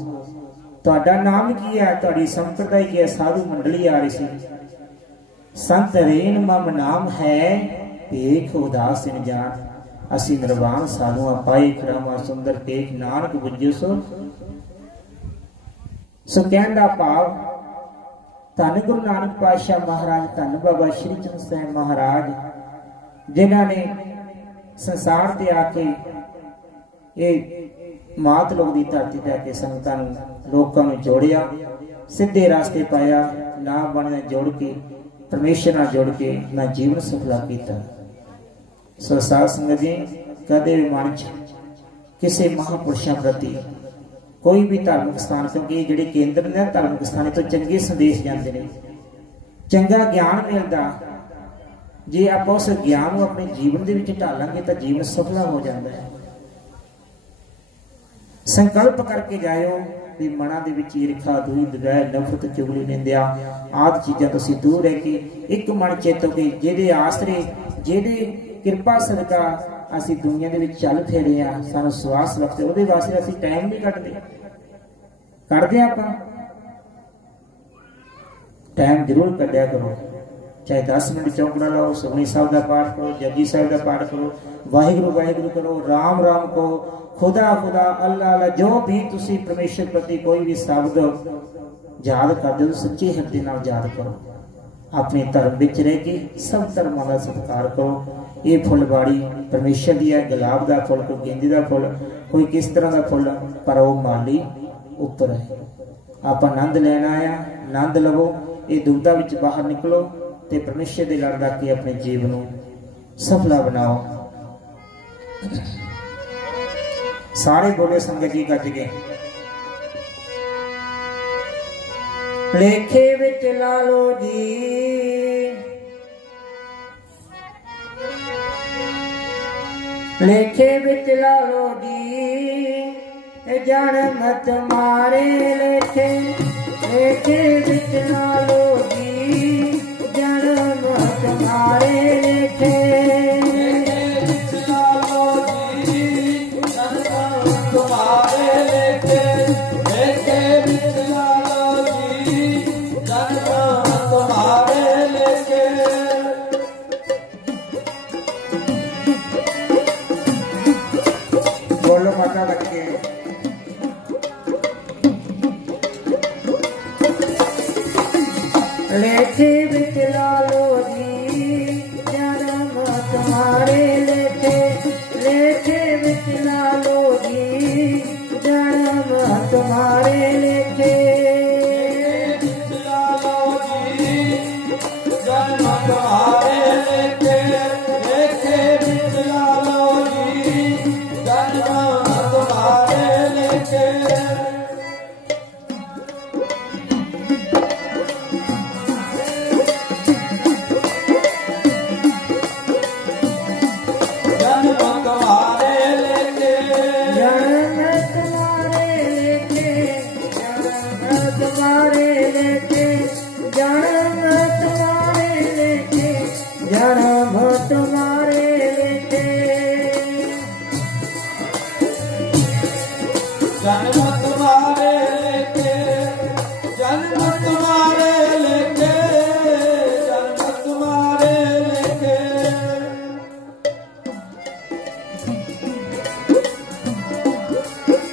तुहाडा नाम की है, तुहाडी संप्रदाय की है। साधु मंडली आ रही सी, संत रेन मम नाम है, भेख उदास इन जान, असी निर्वाण साधुआ पाए खड़ावा सुंदर टेक, नानक बुझो सो कहण दा भाव, धन गुरु नानक पातशाह महाराज, धन बाबा श्री चंद साहिब महाराज, जिन्हां ने संसार ते आके ये मात लोक की धरती ते आके संगतां लोकां नूं जोड़िया, सीधे रास्ते पाया, ना बनने जोड़ के परमेश्वर नाल जोड़ के ना जीवन सफला किया। सो साध संगत जी, कदे भी मन च किसी महापुरुषों प्रति कोई भी धार्मिक स्थान, क्योंकि जिहड़े केंद्र ने धार्मिक स्थान तो चंगे संदेश जाते हैं, चंगा ज्ञान मिलता। जे आप उस ज्ञान को अपने जीवन के विच ढालांगे तो जीवन सफला हो जाता है। संकल्प करके जाओ भी मना दे विच ईर्खा, दूरी, दवैर, नफरत, चुगली, निंदिया आदि चीज़ों तो दूर रह के एक मन चित हो के जिहदे आसरे, जिहदे किरपा सदका असी दुनिया दे विच चल फेरे आ, सानू सवास वक्त उहदे वास्ते असी टाइम नहीं कढ़दे आपां। टाइम जरूर कढ़िया करो, चाहे 10 मिनट चौकड़ा लाओ, सुखमनी साहब का पाठ करो, जपजी साहब का पाठ करो, वाहिगुरु वाहिगुरु करो, राम राम कहो, खुदा खुदा, अल्लाह अल्लाह, जो भी तुसी परमेश्वर प्रति कोई भी शब्द याद करते हो सच्चे हृदय नाल याद करो। अपने धर्म विच रह के सब धर्मों का सत्कार करो। ये फुलबाड़ी परमेश्वर की है, गुलाब का फुल, कोई गेंदे का फुल, कोई किस तरह का फुल, पर वो माली उपर है। आप आनंद लेना आया, आनंद लवो, ये दुविधा विच बाहर निकलो ते परमेश्वर दे लड़ लग के अपने जीवन को सफला बनाओ। सारे बोले संगत जी गज के, लेखे विच ला लो जी लेखे बिच लालो जी जन्म तुम्हारे लेखे, लेखे बिच लालो जी जन्म तुम्हारे लेखे, लेखे बिच लालो जी जन्म तुम्हारे लेखे, लेखे बिच लालो जी जन्म तुम्हारे लेखे। बोलो माता बनके लेखे बिच लालो जी जन्म तुम्हारे लेखे, लेखे बिच लालो जी जन्म तुम्हारे लेखे, बिच लालो जी जन्म तुम्हारे लेखे, लेखे बिच लालो जी जन्म तुम्हारे लेखे।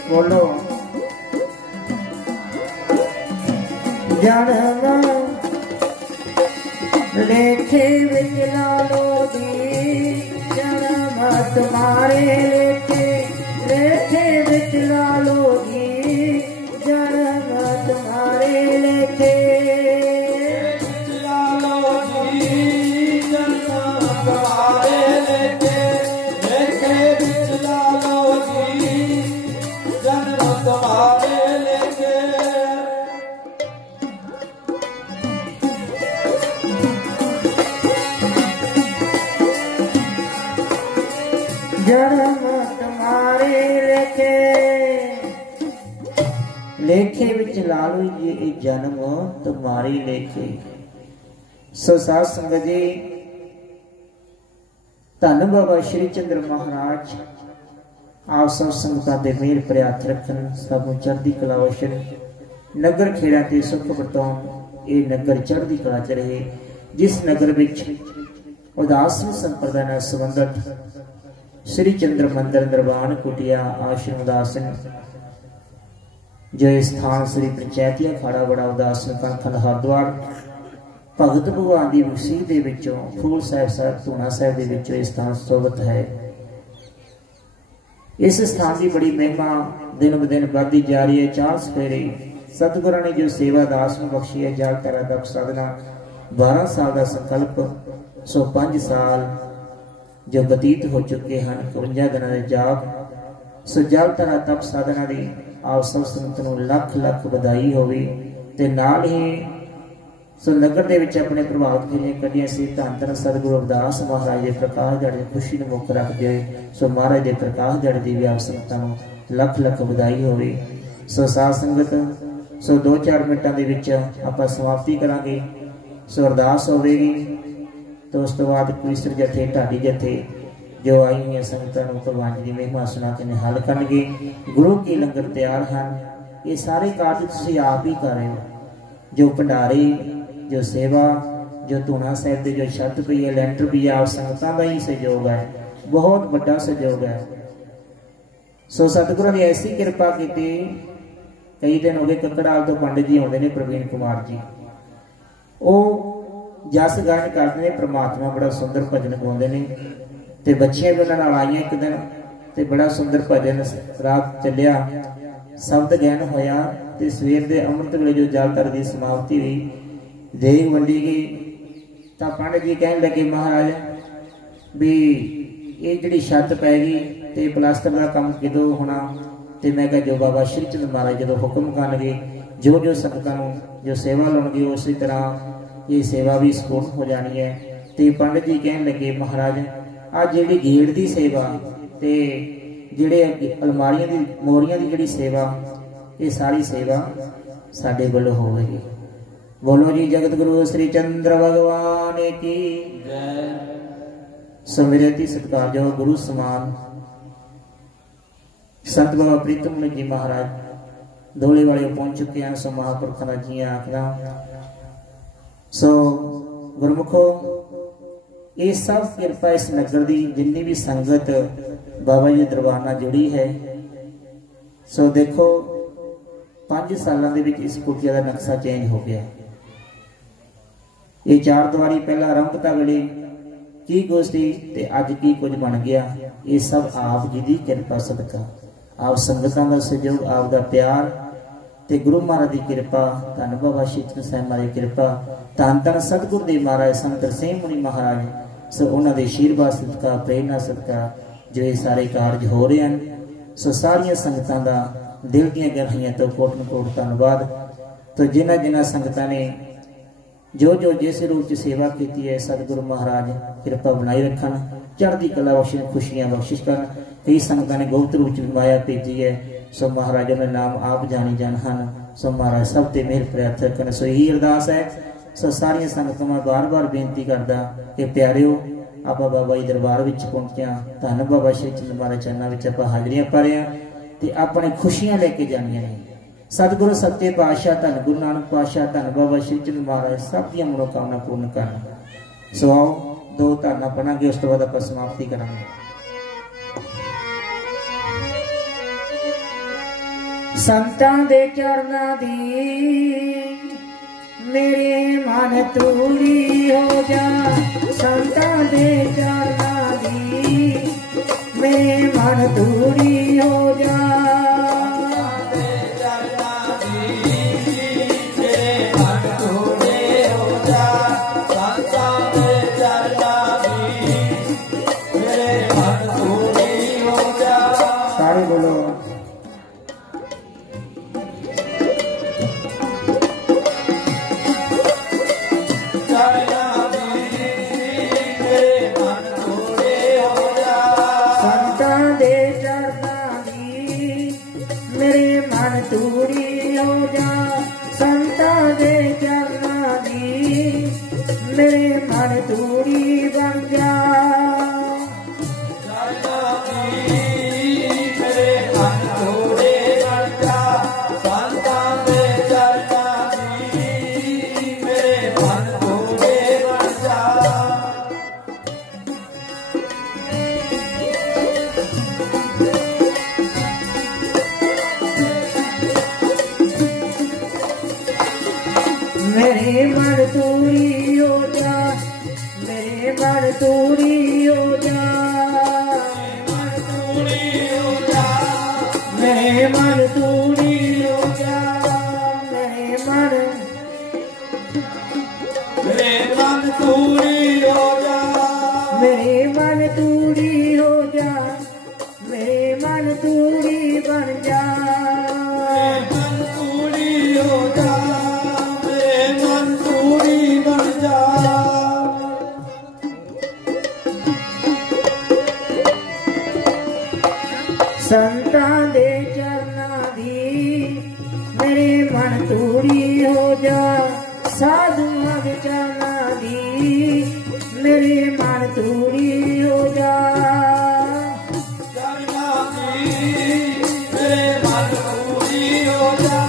बोलो जन्म लेखे बिच लालो जी जन्म तुम्हारे लेखे, लेखे बिच लालो जी जन्म तुम्हारे लेखे, बिच लालो जी जन्म तुम्हारे लेखे, लेखे बिच लालो जी जन्म तुम्हारे लेखे। जन्म तुम्हारे लेखे, लेखे विच लालो ये जन्म तुम्हारे लेखे। सो साध संगत जी धन बाबा श्री चंद्र महाराज आप सब संगतां दे मेहर भरे हथ रखन, सब चढ़दी कला बख्शण, नगर खेड़ा ते सुख बरताउण, ये नगर चढ़दी कला च रहे। जिस नगर विच उदासन संप्रदाय नाल संबंधित श्री चंद्र मंदिर दरबान कुटिया आश्रम उदासन, जो स्थान श्री पंचायती अखाड़ा बड़ा उदासन कंखन हरद्वार भगत भगवान की मसीह दे विचों फूल साहिब धूना साहिब दे विचों स्थान सोबत है। इस स्थान की बड़ी महिमा दिन ब दिन बढ़ती जा रही है। 4 सफेरे सतगुरां ने जो सेवा दास में बख्शी है, जाग तारा तप साधना 12 साल का संकल्प 105 साल जो बतीत हो चुके हैं, 52 दिनों के जाप। सो जाग तारा तप साधना की आप सब संगत नूं लख लख बधाई होवे। ते नाल ही सो नगर दे विच अपने प्रभात फेरियां कढ़ियां सी। धन धन सतगुरु रविदास महाराज के प्रकाश दिहाड़े दी खुशी नूं मुख रखदे होए सो महाराज के प्रकाश दिहाड़े दी भी आप संगतां नूं लख लख बधाई होवे। सो साध संगत सो 2-4 मिनटां दे विच आपां समाप्ति करांगे। सो अरदास होवेगी तो उस तो बाद क्विस्टर जथे ढाडी जथे जो आई हुई संगतां नूं भगवान जी की महिमा सुना के निहाल करनगे। गुरु की लंगर तैयार हैं, ये सारे कार्य तुसीं आप ही कर रहे हो। जो भंडारे, जो सेवा, जो धूना साहिब के जो छत पई है, लैंटर पई है, आप संगतां दा ही सहयोग है, बहुत बड़ा सहयोग है। सो सतगुरु ने ऐसी कृपा की, कई दिन हो गए ककड़ाल तो पंडित जी आते हैं प्रवीण कुमार जी, वो जस गायन करते हैं, परमात्मा बड़ा सुंदर भजन गाते हैं। तो बच्चियां भी उन्होंने आईया एक दिन, तो बड़ा सुंदर भजन रात चलिया, शब्द गायन होया। तो सवेर के अमृत वेले जो जालधर की समाप्ति हुई, देग वंडी गई, तो पंडित जी कहन लगे महाराज भी ये जी छत पैगी तो प्लास्टर का काम कदों होना। तो मैं कहा जो बाबा श्री चंद्र महाराज जो हुक्म करनगे, जो जो संगतां जो सेवा लाउणगे उसी तरह ये सेवा भी संपूर्ण हो जानी है। तो पंडित जी कहन लगे महाराज आ जिहड़ी गेड़ की सेवा ते जिहड़े अलमारियां दी मोरियां दी जिहड़ी सेवा, ये सारी सेवा साडे वल्लों होवेगी। बोलो जी जगत गुरु श्री चंद्र भगवान की जय। सो मेरे अति सत्कारयोग गुरु समान संत बाबा प्रीतम मुनि जी महाराज धोले वाले पहुंच चुके हैं। सो महापुरखों का जी आखना। सो गुरमुखो ये सब कृपा इस नगर की जिन्नी भी संगत बाबा जी दरबार नाल जुड़ी है। सो देखो 5 सालों के इस कुटिया का नक्शा चेंज हो गया। ये 4 द्वारी पहला आरंभता वेले की कुछ थी ते अज की कुछ बन गया। ये सब आप जी की कृपा सदका, आप संगतां का सहयोग, आप का प्यार ते गुरु महाराज की कृपा, धन बाबा शीतल साहिब महाराज की कृपा, धन धन सतगुरुदेव महाराज संत तरसेम मुनि महाराज। सो उन्होंने आशीर्वाद सदका, प्रेरणा सदका जो ये सारे कार्य हो रहे हैं। सो सारिया संगतां का दिल दी गहराइयां तो कोट कोट धन्यवाद। तो जिन्हां जिन्हां संगतां ने जो जो जिस रूप से सेवा की है, सतगुरु महाराज कृपा बनाई रखन, चढ़ती कला बख्श, खुशियां बख्शिश कर। कई संगतां ने गुप्त रूप में माया भेजी है। सो महाराज उन्हें नाम आप जानी जान हैं। सो महाराज सब ते मेहर प्राप्त रखन। सो यही अरदास है। सो सारिया संगतां मैं बार बार बेनती करदा कि प्यारिओ आप बाबा जी दरबार विच पहुंचे, धन बाबा श्री चंद महाराज चरणों विच आपां हाजरियां पा रहे हैं ते अपने खुशियां लेके जानियां ने। सतगुरु सच्चे पातशाह धन गुरु नानक पातशाह धन बाबा श्री चंद महाराज सब दी मनोकामना पूर्ण करन। सो आओ 2 धरना पढ़ांगे, उस तो बाद आपां समाप्ति करांगे। संतां दे चरनां दी मेरे मन तूड़ी हो जा, संतां दे चरनां दी मेरे मन तूड़ी हो जा। सारे बोलो तूड़ी हो जा, संतां दे चरनां दी मेरे मन तूड़ी बन जा। मेरे मन तूड़ी बन जा, संतां दे चरनां दी मेरे मन तूड़ी बन जा। मेरे मन तूड़ी हो जा, मेरे मन तूड़ी हो जा, मेरे मन तूड़ी हो जा, मेरे मन तूड़ी हो जा, मेरे मन तूड़ी हो जा, मेरे मन तूड़ी बन जा। मन तूड़ी हो जा, संतां दे चरनां दी मेरे मन तूड़ी हो जा, साधुआं दे चरनां दी मेरे मन तूड़ी हो जा। चरनां दी मेरे मन तूड़ी हो जा,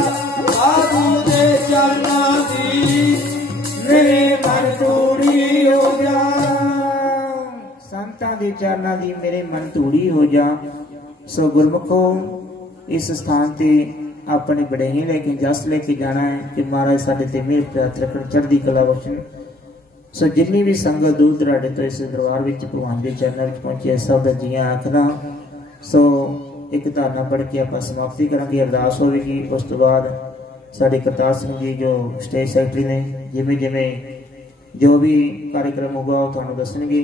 साधु दे चरनां दी मेरे मन तूड़ी हो जा। संतां दे चरनां दी मेरे मन तूड़ी हो जा। सो गुरमुखो इस स्थान से अपने बड़ेही लेके जस लेके जाना है कि महाराज साडे ते मेहर प्राप्त रखन, चढ़दी कला बख्शण। सो जिन्नी भी संगत दूर दराडे तो इस दरबार विच भगवान के चरणों विच पहुंची सब दा जियां आखदा। सो एक धारणा पढ़ के आपां समाप्ति करांगे, अरदास होवेगी। उस तो बाद साडे करतार सिंह जी जो स्टेज सैकटरी ने जिवें जिवें जो भी कार्यक्रम होगा वो तुहानूं दसणगे।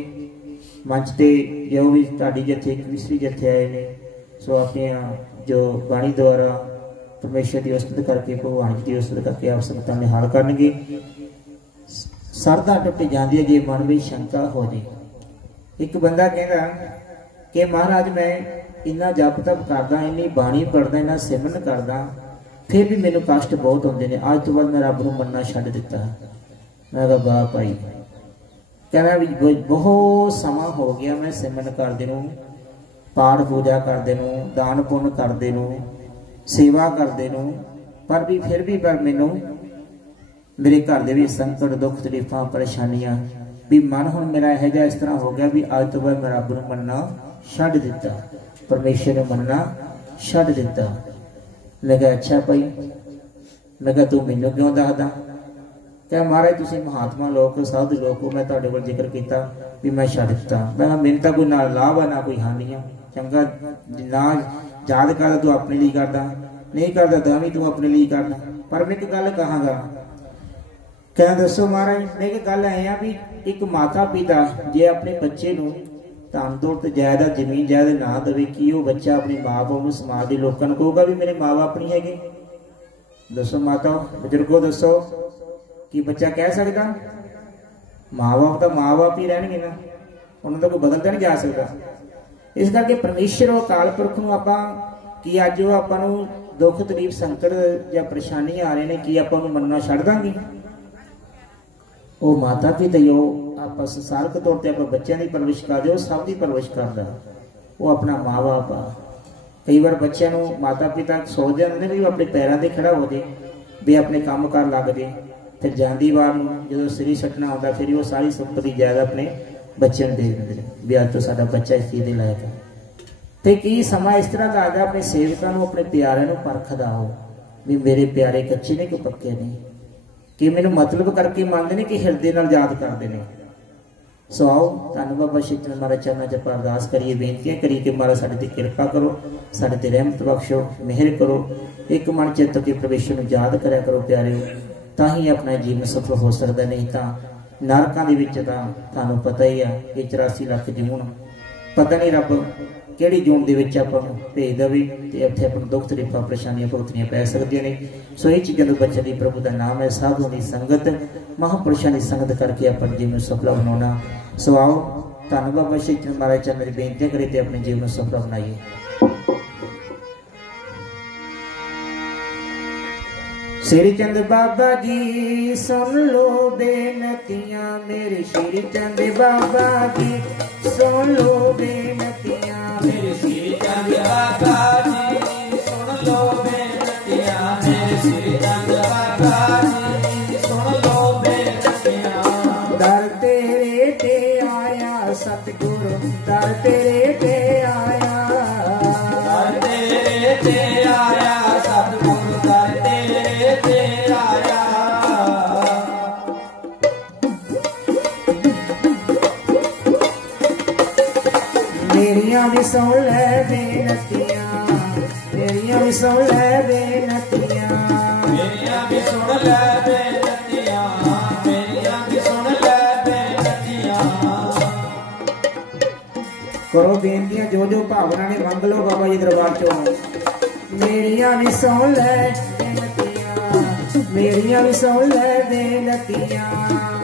मंच ते जो भी तुहाडी जथे कृष्ण जथे आए ने सो अपने जो बाणी द्वारा परमेश्वर की उस्तत करके भगवान जी की उस्तत करके आप संगतां निहाल करनगे। सरदा टुट जाती है जे मन में शंका हो जाए। एक बंदा कहता कि महाराज मैं इन्ना जप तप करदा, इन्नी बाणी पढ़दा, इन्ना सिमरन करदा, फिर भी मैनू कष्ट बहुत होंदे ने। अज तो बाद मैं रब नूं मनना छड्ड दित्ता। मैं कहा वाह भाई, कहना भी बहुत समा हो गया मैं सिमरन करदे नूं, पाठ पूजा करदे नूं, दान पुण्य करदे नूं, सेवा करदे नूं, पर भी फिर भी पर मैनू मेरे घर दे विच संकट दुख तकलीफां परेशानियां भी मन हुण मेरा इहो जिहा इस तरह हो गया भी अज तो बाद मैं रब नूं मनना छड्ड दित्ता, परमेश्वर नूं मनना छड्ड दित्ता। मैं कहा अच्छा भाई, मैं कहा तू मैनू क्यों दसदा? क्या महाराज तुसीं महात्मा लोग साधु लोग हो, मैं तुहाडे कोल जिक्र कीता भी मैं छड्ड दित्ता। मैं मैनूं तां कोई ना लाभ है ना कोई हानि है। चंगा ना याद करदा तू अपने लिए करदा, नहीं करदा तां भी तू अपने लिए करदा। पर मैं एक गल कहांगा, क्या दसो महाराज? मैं एक गल ऐ आ भी एक माता पिता जे अपने बच्चे नूं धन दौलत जायदाद जमीन जायदाद ना देवे, कि वो बच्चा अपने माँ बाप नूं समाज के लोगों को कहूगा भी मेरे माँ बाप नहीं है? दसो माता बजुर्गो, दसो कि बच्चा कह सकता? माँ बाप तो माँ बाप ही रहणगे ना, उन्होंने तो कोई बदलता नहीं जा सकता। इस करके परमेश्वर और अकाल पुरख नूं आपां कि अज वो आपां नूं दुख तकलीफ संकट या परेशानियां आ रहे हैं कि आपां नूं मनना छड्ड दांगे? वो माता पिता ही आप संसारक तौर पर आप बच्चों की परवरिश करते हो, सब की परवरिश करता वो अपना माँ बाप आ। कई बार बच्चों को माता पिता सोच जाते भी अपने पैरों से खड़ा हो जाए, भी अपने काम कार लग जाए, फिर जाती वार जो सिरी सटना होता फिर वो सारी संपत्ति जायदाद अपने बच्चे दे देंगे भी अज तो साडा बच्चा इस चीज़ के लायक है। तो की समा इस तरह का आता अपने सेवकों को अपने प्यारे को परखदा हो भी मेरे प्यारे कच्चे ने कि पक्के नहीं, कि मैनू मतलब करके मानते हैं कि हिरदे नाल याद करते हैं। सो आओ धन बाबा श्री चंद महाराज चरणों च अरदास करिए, बेनतियां करिए कि महाराज साडे ते किरपा करो, साडे ते रहमत बख्शो, मेहर करो। एक मन चित के परमेश्वर नूं याद करया करो प्यारे, तां ही अपना जीवन सफल हो सकता, नहीं तां नरकां दे विच तां तुहानूं पता ही है कि 84 लाख जून पता नहीं रब किहड़ी जून दे विच आपां नूं भेज देवे ते उत्थे आपां नूं दुख तकलीफां परेशानियां भुगतणियां पै सकदियां ने। सो ये चीज़ां तों बचण लई प्रभु दा नाम है, साधुओं की संगत महापुरुषों की संगत करके अपन जीवन सफल बनाना। सो आओ धन बाबा श्री चंद महाराज चरण मेरी बेनतियां करिए ते अपने जीवन सफल बनाइए। श्री चंद बाबा जी सुन लो बेनतियां मेरे, श्री चंद बाबा जी सुन लो बेनतियां मेरे, श्री चंद बाबा जी सुन लो बेनतियां मेरे, श्री चंद बाबा जी सुन लो बेनतियां। दर तेरे ते आया सतगुरु, दर तेरे ते आया, दर तेरे ते आया सतगुरु, दर तेरे ते आया। मेरियां भी सुन ले बेनतियां, मेरियां भी सुन ले बेनतियां, मेरियां भी सुन ले बेनतियां, मेरियां भी सुन ले बेनतियां। करो बेनतियां जो जो भावना ने मंग लो बाबा जी दरबार चो। मेरियां भी सुन ले बेनतियां, मेरियां भी सुन ले बेनतियां,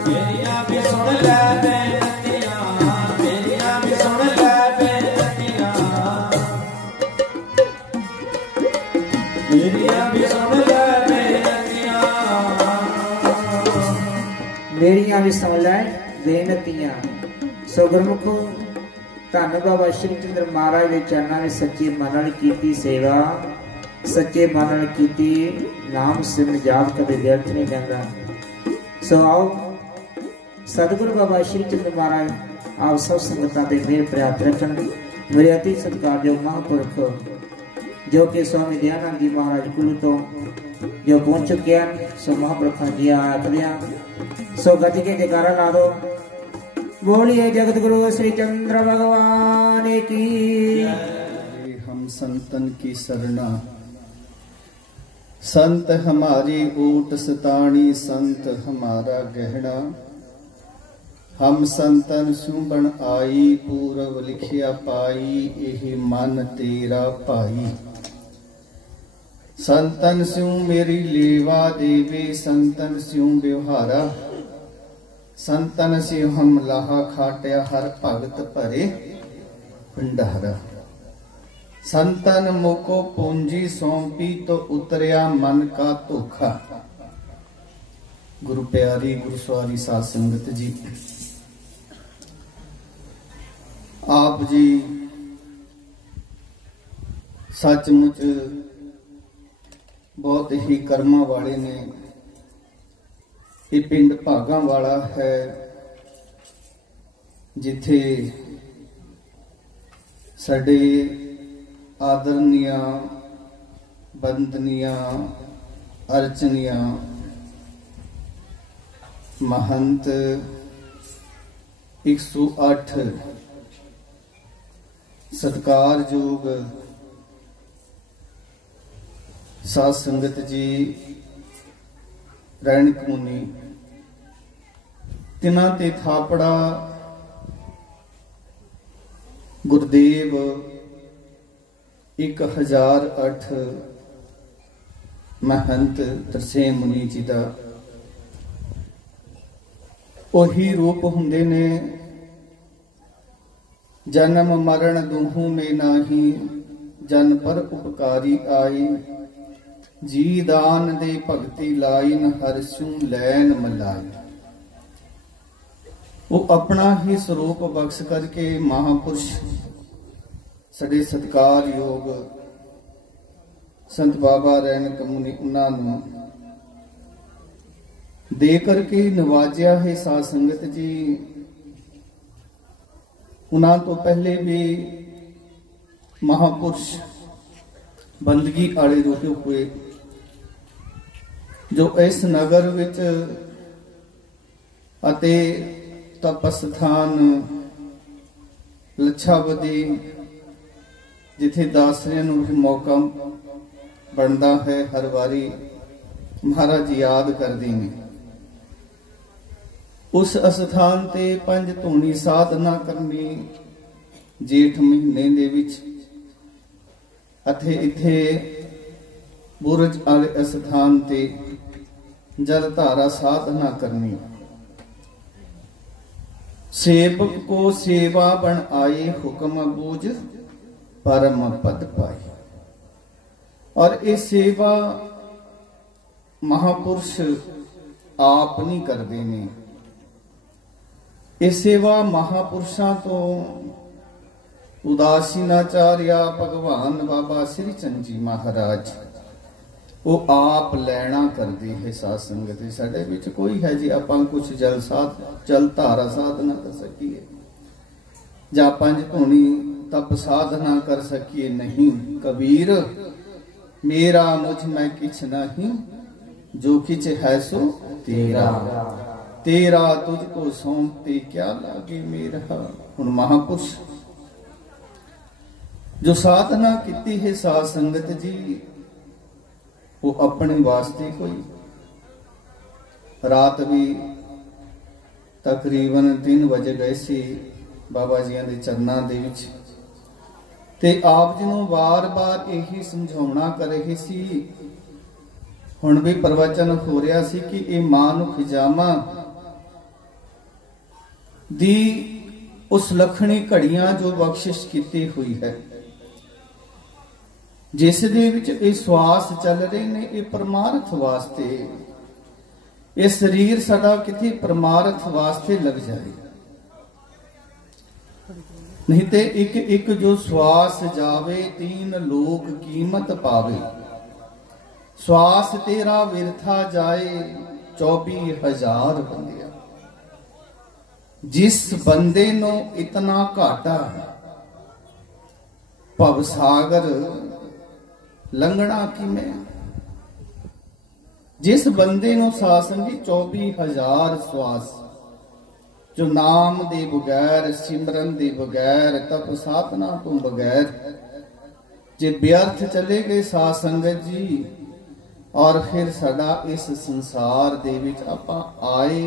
मेरियां भी सुन ले बेनतियां, मेरियां भी सुन ले बेनतियां, मेरियां भी सुन ले बेनतियां, मेरियां भी सुन ले बेनतियां। सो गुरमुखो धन बाबा श्री चंद्र महाराज के चरणों में सच्चे मन नाल कीती सेवा, सच्चे मन नाल कीती नाम सिमरन जाप कदे व्यर्थ नहीं जाता। सो आओ सतगुरु बाबा श्री चंद्र महाराज आप सब संगतां ते मेहर प्रयात रखन। मेरे अति सत्कारयोग महापुरख जो कि स्वामी दयानंद जी महाराज कुल्लू तो जो पहुंच चुके हैं, सो महापुरखों जी आखदियां सो गज के जयकारा ला दो। बोलिए जगत गुरु श्री चंद्र भगवान की। हम संतन की सरना, संत हमारी ऊट सताणी, संत हमारा गहना। हम संतन सुबन आई, पूरव लिखिया पाई, यही मन तेरा पाई। संतन स्यों मेरी लेवा देवे, संतन स्यों व्यवहारा। संतन से हम लाहा खाटिया हर भगत भरे, भंडारा। संतन मोको पूंजी सौंपी तो उतरिया मन का धोखा। गुरु प्यारी गुरु सवारी साध संगत जी, आप जी सचमुच बहुत ही कर्मा वाले ने। ये पिंड भागा वाला है जिथे साडे आदरणीय बंदनीय अर्चनीय महंत 108 सत्कारयोग साध संगत जी रैणक मुनि तिना ते थापड़ा गुरुदेव 1008 महंत तरसेम मुनि जी का ओही रूप हुंदे ने। जन्म मरण दूहू में नाही, जन पर उपकारी आई। जी दान दे भगति लाइन, हर सू लैन मलाई। वो अपना ही स्वरूप बख्श करके महापुरुष सड़े सत्कार योग संत बाबा रैणक मुनि उन्होंने दे करके नवाजिया है साध संगत जी। उन्होंने तो पहले भी महापुरुष बंदगी आले रुके हुए जो इस नगर विच अते तपस्थान लच्छावदी जिथे दासरियां नूं मौका बनता है, हर वारी महाराज याद करते हैं। उस अस्थान ते पंज धूनी साधना करनी जेठ महीने दे विच अथे इथे बुरज आले अस्थान ते जल धारा साधना करनी। सेवक को सेवा बन आए, हुक्म बूझ परम पद पाए। और ये सेवा महापुरुष आप नहीं करते ने। ये सेवा महापुरुषों तो उदासीनाचार्य भगवान बाबा श्री चंद जी महाराज वो आप लैना करते है। साध संगत साडे विच कोई है जी आप कुछ जल धारा साधना कर सकीए जा पंज धूनी तप साधना कर सकीए नहीं। कबीर मेरा मुझ में किछ नहीं, जो किछ है सो तेरा। तेरा तुझको सौंपते क्या लागे मेरा। हुण महापुरुष जो साधना की है साध संगत जी वो अपने वास्ते कोई रात भी तकरीबन 3 बजे गए सी बाबा जी के चरणों दे विच ते आप जी नूं बार-बार यही समझाउणा कर रहे सी। हुण भी प्रवचन हो रहा सी कि ये मानुख जामा दी उस लखणी घड़ियां जो बख्शिश की हुई है, जिस दे विच ये श्वास चल रहे ने ये परमार्थ वास्ते। ये शरीर साडा किथे परमार्थ वास्ते लग जाए, नहीं ते एक एक जो श्वास जावे 3 लोक कीमत पावे। श्वास तेरा विरथा जाए 24,000 बंदिया। जिस बंदे नो इतना घाटा भवसागर लंघना किमें। जिस बंदे नो सासंगी 24,000 श्वास जो नाम दे बगैर सिमरन दे बगैर तप साधना तो बगैर जे व्यर्थ चले गए साध संगत जी। और फिर साडा इस संसार दे विच आपां आए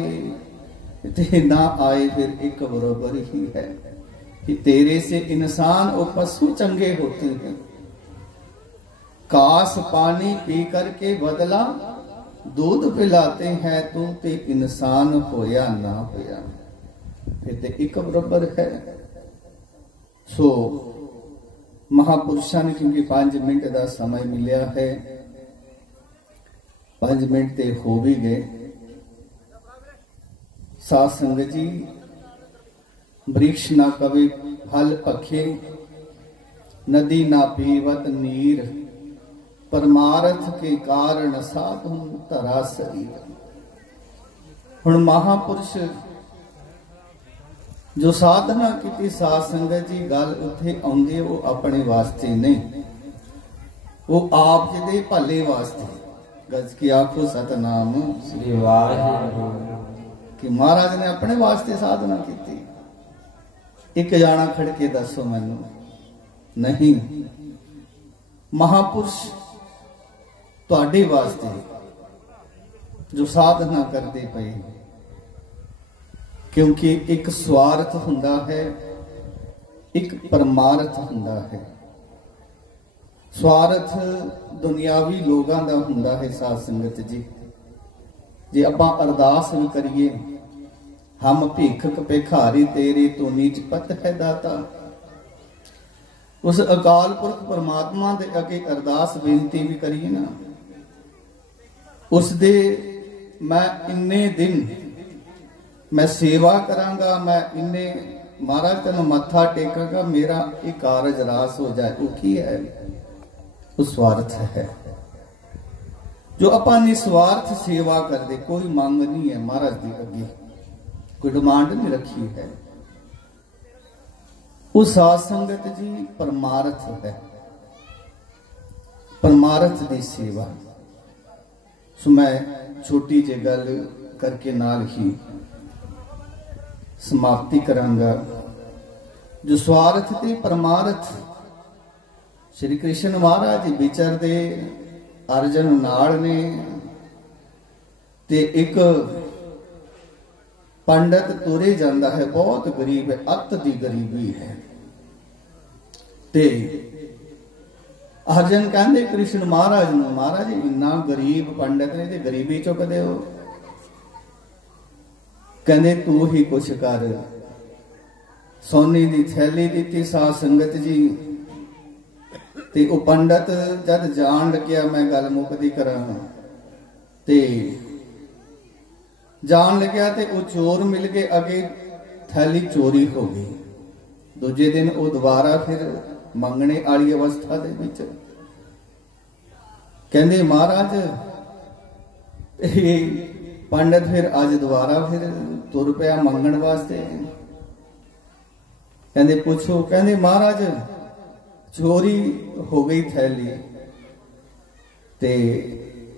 ते ना आए फिर एक बराबर ही है कि तेरे से इंसान और पशु चंगे होते हैं। कास पानी पी करके बदला दूध पिलाते हैं, तू ते इंसान होया ना होया फिर ते एक बराबर है। सो महापुरुषों ने क्योंकि 5 मिनट का समय मिलिया है, 5 मिनट ते हो भी गए। साध संगत जी, वृक्ष ना कवि फल पखे, नदी ना पीवत नीर, परमार्थ के कारण साधु धरा शरीर। हुण महापुरुष जो साधना की साध संगत जी गल उत्थे आउंदी, वो अपने वास्ते नहीं, वो आप जी दे भले वास्ते। गज की आखो सतनाम श्री वाहिगुरू। कि महाराज ने अपने वास्ते साधना की। एक जाना खड़ के दसो मैनू, नहीं, महापुरुष तुहाडे वास्ते जो साधना करते पे, क्योंकि एक स्वार्थ हुंदा है, एक परमार्थ हुंदा है। स्वार्थ दुनियावी लोगों का हुंदा है साध संगत जी। जे आपां अरदास भी करिए, हम भीखक भिखारी तेरे तो नीच पत है दाता, उस अकाल पुरख परमात्मा दे अगे अरदास बेनती भी करिए ना, उस दे मैं इन्ने दिन मैं सेवा करांगा, मैं इन्ने महाराज तेन मत्था टेकांगा, मेरा एक कारज रास हो जाए। वो की है? वो स्वार्थ है। जो अपा निस्वार्थ सेवा कर दे, कोई मांग नहीं है महाराज की अगे, कोई डिमांड नहीं रखी है, वो साध संगत जी परमार्थ है, परमार्थ की सेवा। सो मैं छोटी जी गल करके नाल ही समाप्ति करांगा। जो स्वार्थ ते परमार्थ श्री कृष्ण महाराज विचरदे अर्जन नाल ने, ते एक पंडित तुरे जांदा है, बहुत गरीब है, अत दी गरीबी है। ते अर्जन कहंदे कृष्ण महाराज नूं, महाराज इन्ना गरीब पंडित ने ते गरीबी चुकदे हो। कहंदे तू ही कुछ कर। सोने की थैली दी साध संगत जी, ते ओ पंडित जद जान लग्या मैं गल मुकदी करां, ते जान लग्या ते ओ चोर मिल गए, अगे थैली चोरी हो गई। दूजे दिन वो दोबारा फिर मंगने वाली अवस्था दे विच कहंदे महाराज पंडित फिर अज दोबारा फिर तुर पिया मंगण वास्ते। कहंदे पूछो, कहंदे महाराज चोरी हो गई थैली। ते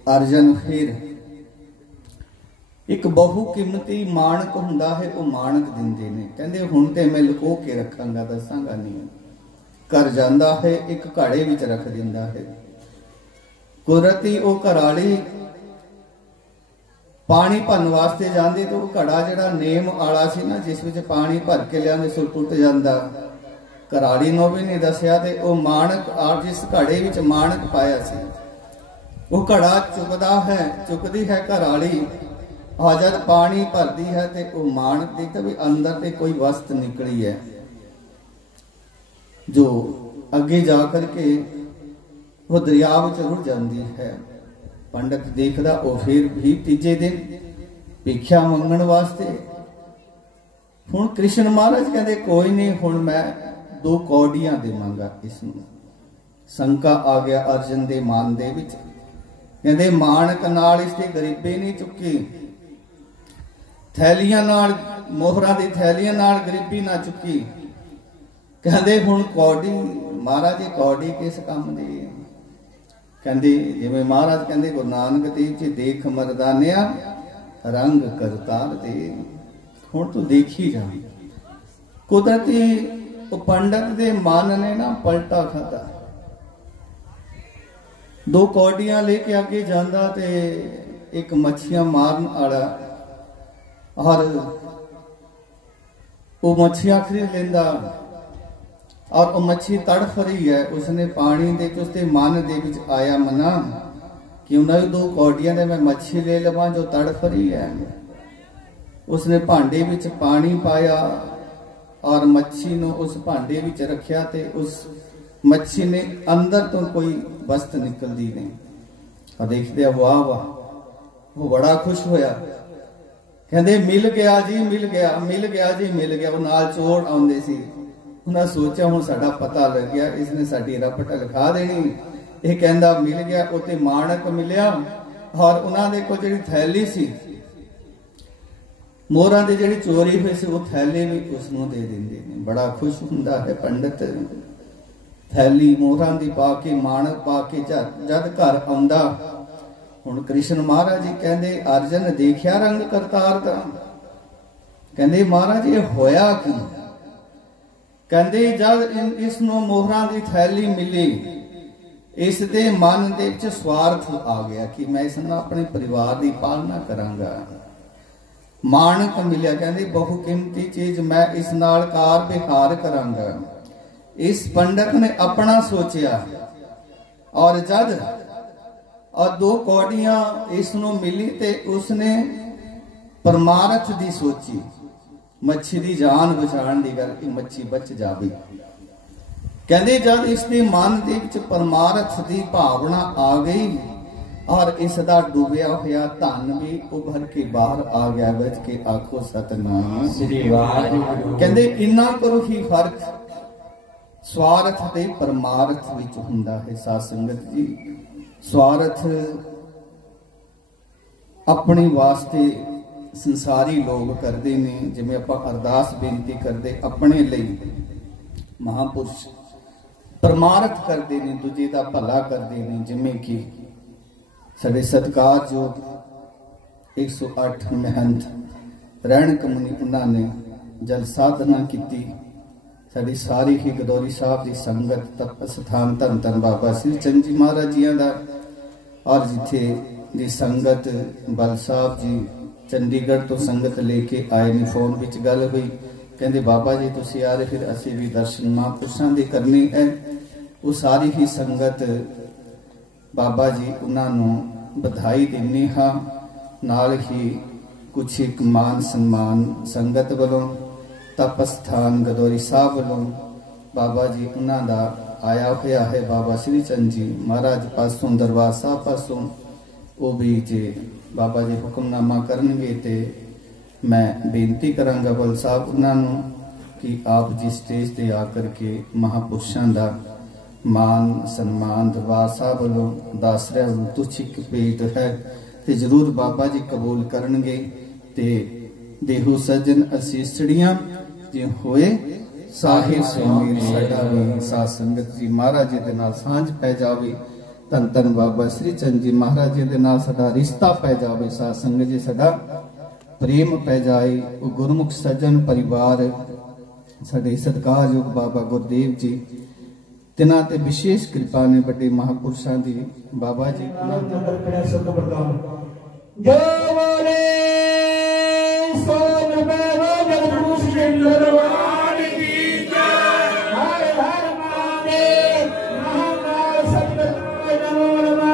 अर्जन फिर एक बहु कीमती माणक हुंदा है, वो माणक दिंदे ने। कहंदे हुण ते मैं लुको के रखांगा, दसांगा नहीं। घर जांदा है, एक घड़े विच रख दिंदा है। कुदरती वो घराली पानी भरन वास्ते जांदे, तो घड़ा जिहड़ा नेम आला सी ना, जिस विच पानी भर के लिआंदे सो टुट जांदा। घराली नूं भी नहीं दसिया, ते वो माणक आ जिस घड़े विच माणक पाया सी, वो घड़ा चुकदा है, चुकदी है घराली। जब पानी भरदी है ते वो माणक देखता भी अंदर ते कोई वस्त निकली है, जो अगे जाकर के वो दरिया विच रुड़ जाती है। पंडित देखदा, वो फिर भी तीजे दिन भिख्या मंगण वास्ते। हुण कृष्ण महाराज कहते कोई नहीं, हुण मैं 2 कौड़ियां देवांगा इसनूं। शंका आ गया अर्जन दे मन दे विच। कहते माणक नाल इसदी गरीबी नहीं चुकी, थैलियां नाल मोहरां दी थैलियां नाल गरीबी ना चुकी। कहते हुण कौड़ी, महाराज जी कौड़ी किस काम दी? कहते जिवें महाराज कहते गुरु नानक देव जी देख मरदानिया रंग करतार दे। हुण तू देखी जा। कुदरती पंडित दे मन ने ना पलटा खाता। 2 कौडियां लेके आगे जांदा ते एक मच्छियां मारन आला, और वो मच्छियां खरीद लेंदा, और वो मच्छी तड़फ रही है। उसने पानी दे के उसके मन दे विच आया मना, क्यों ना 2 कौडियां दे मैं मच्छी ले लवां जो तड़फ रही है। उसने भांडे विच पानी पाया, और मच्छी नूं उस भांडे विच रखिया ते उस मच्छी ने अंदर तो कोई वस्त निकलती नहीं। और देखते वाह वाह, वो बड़ा खुश होया, कहते मिल गया जी, मिल गया, मिल गया जी, मिल गया। वो नाल चोर आउंदे सी, उन्हें सोचा हुण साडा पता लग गया, इसने साडी रपट लिखा देनी। ये कहंदा मिल गया, उत्ते माणक मिलिया और उन्हां दे कोल जिहड़ी थैली सी मोहरां दी जिहड़ी चोरी हुई सी, वो थैली भी उसनूं दे दिंदे ने। बड़ा खुश हुंदा है पंडित, थैली मोहरां दी पा के माणक पा के जद घर आउंदा। हुण कृष्ण महाराज जी कहंदे अर्जन देखिया रंग करतार दा, कहंदे महाराज ये होया क्यों? कहंदे जद इसनूं मोहरां दी थैली मिली, इस दे मन दे विच स्वार्थ आ गया कि मैं इस नाल अपने परिवार दी पालना करांगा। माणक मिलिया, कहंदे बहु कीमती चीज मैं इस नाल कार विहार करांगा। इस पंडित ने अपना सोचिया और जद और 2 कौड़ियां इसनों मिली ते उसने परमार्थ दी सोची, मच्छी दी जान बचाने दी गल कि मच्छी बच जावे। कहंदे जद इसके मन दे विच परमार्थ दी भावना आ गई और इसदा डूबिया होया धन भी उभर के बाहर आ गया। बच के आखो सतनाम श्री वाहिगुरू। कहंदे इन्ना करो ही फर्क स्वार्थ ते परमार्थ विच हुंदा है। साध संगत जी, स्वार्थ अपने वास्ते संसारी लोग करते ने, जिवें आपां अरदास बेनती करते अपने लिए, महापुरुष परमार्थ करते ने, दूजे दा भला करते ने। जिवें कि साडे सत्कारयोग 108 महंत रैणक मुनि उन्होंने जल साधना की, साड़ी सारी ही गदौरी साहब की संगत तप स्थान धन धन बाबा श्री चंद जी महाराज जी का, और जिथे दी संगत बल साहब जी चंडीगढ़ तो संगत लेके आए ने। फोन विच गल हुई, कहते बाबा जी तुसी आ रहे, फिर असी भी दर्शन महापुरुषों के करने है। वो सारी ही संगत बाबा जी उन्होंने बधाई देने हाँ, नाल ही कुछ एक मान सन्मान संगत वालों तप स्थान गदौरी साहब वालों बाबा जी उन्हों का आया हुआ है। बाबा श्री चंद जी महाराज पासों दरबार साहब पासों वो भी जे बाबा जी हुक्मनामा करनगे ते मैं बेनती करांगा बल साहब उन्होंने कि आप जिस स्टेज पर आकर के महापुरुषों का मान सन्मान दरबार साहब वालों दासरिया वालों तुच्छ एक भेंट है तो जरूर बाबा जी कबूल करनगे। ते देहो सज्जन असीसड़ियां जे होए साहिब सुमीर सदा भी। साध संगत जी महाराज जी दे नाल सांझ पै जावे, धन धन बाबा श्री चंद जी महाराज जी दे नाल साडा रिश्ता पै जावे। साध संगत जी साडा प्रेम पै जाए। वो गुरमुख सज्जन परिवार साडे सत्कारयोग बाबा गुरदेव जी तिना ते विशेष कृपा ने बड़े महापुरुषों की बाबा जी जो बोले सोन बाबा जगदगुरु श्री भगवान की जय। हर हर महादेव महाकाल सतगुरु नमो नमः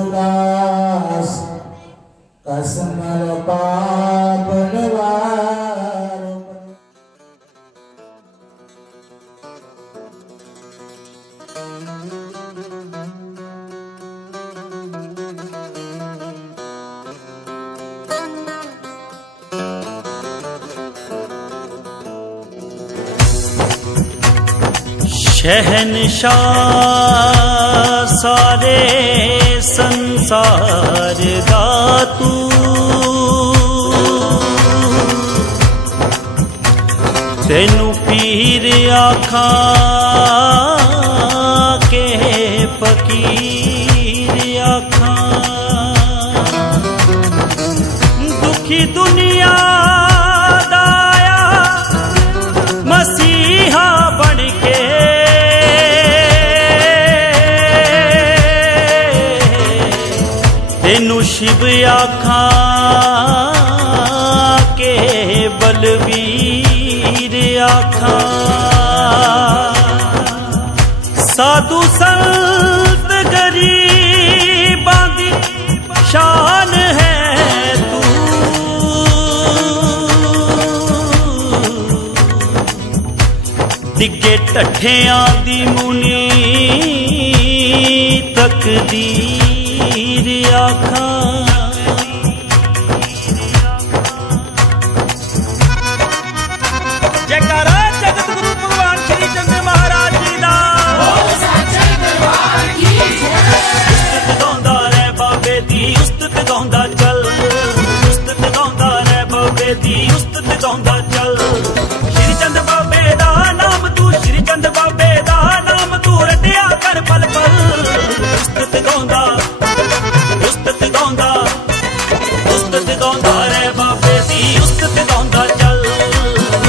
उदास कसमल पाप शहनशाह सारे संसार दा तू तेनू पीर आखा के फकीर आखा। दुखी दुनिया दाया मसीहा बन के तेनू शिव आखा के बलवीर आखा। साधु संत गरीबां दी शान है डिगे ढठियां दी मुनी तकदीर आखां जयकारा जगत गुरु भगवान श्री चंद्र महाराज जी दा उस्तत गाउंदा रे बाबे दी उस्तत गाउंदा चल उस्तत गाउंदा रे बाबे दी उस्तत गाउंदा चल श्री चंद बाबे दा नाम तू श्री चंद बाबे दा नाम तू रटिया कर पल पल उस्तत गाउंदा रे बाबे दी उस्तत गाउंदा चल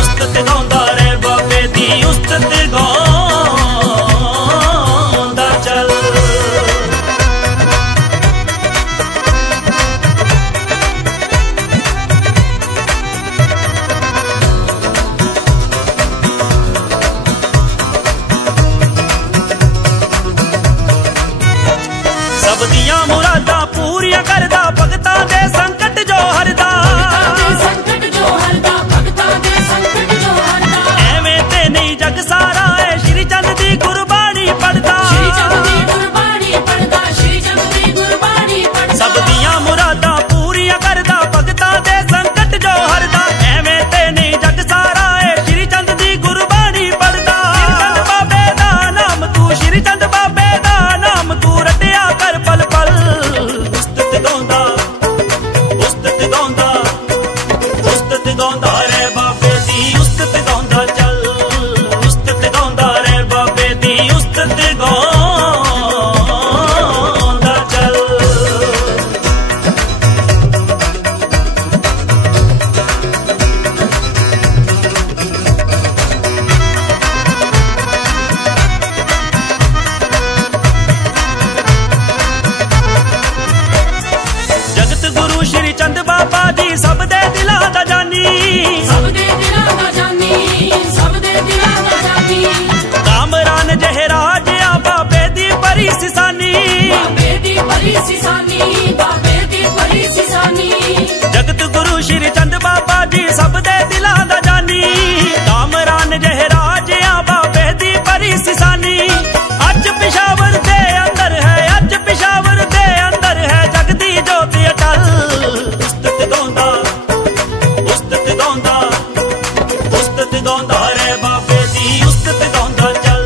उस्तत गाउंदा रे बाबे दी उस्तत गाउंदा चल सब दियां मुरादां पूरियां करदा भगतां दे संकट जो हरदा एवें ते नहीं जग सारा है श्री चंद दी गुरबाणी पढ़दा सब दियां मुरादां पूरियां करदा भगतां दे संकट जो हरदा एवें ते नहीं जग सारा है श्री चंद दी गुरबाणी पढ़दा बाबे दा नाम तू श्री चंद बाबे दा नाम तू रटिया कर पल पल उस्तत गाउंदा रे बाबे दी उस्तत गाउंदा चल उस्तत गाउंदा रे बाबे दी उस्तत गाउंदा चल जगत गुरु श्री चंद बाबा जी सब दे दिलां दा जानी कामरान जहराज आ बाबे दी परी सिसानी जगत गुरु श्री चंद बाबा जी सब दे दिलां दा जानी कामरान जहराज आ बाबे दी परी सिसानी अज पिशावर दे अंदर है अज पिशावर दे अंदर है जगदी जोत अटल उस्तत गाउंदा रे बाबे दी उस्तत गाउंदा चल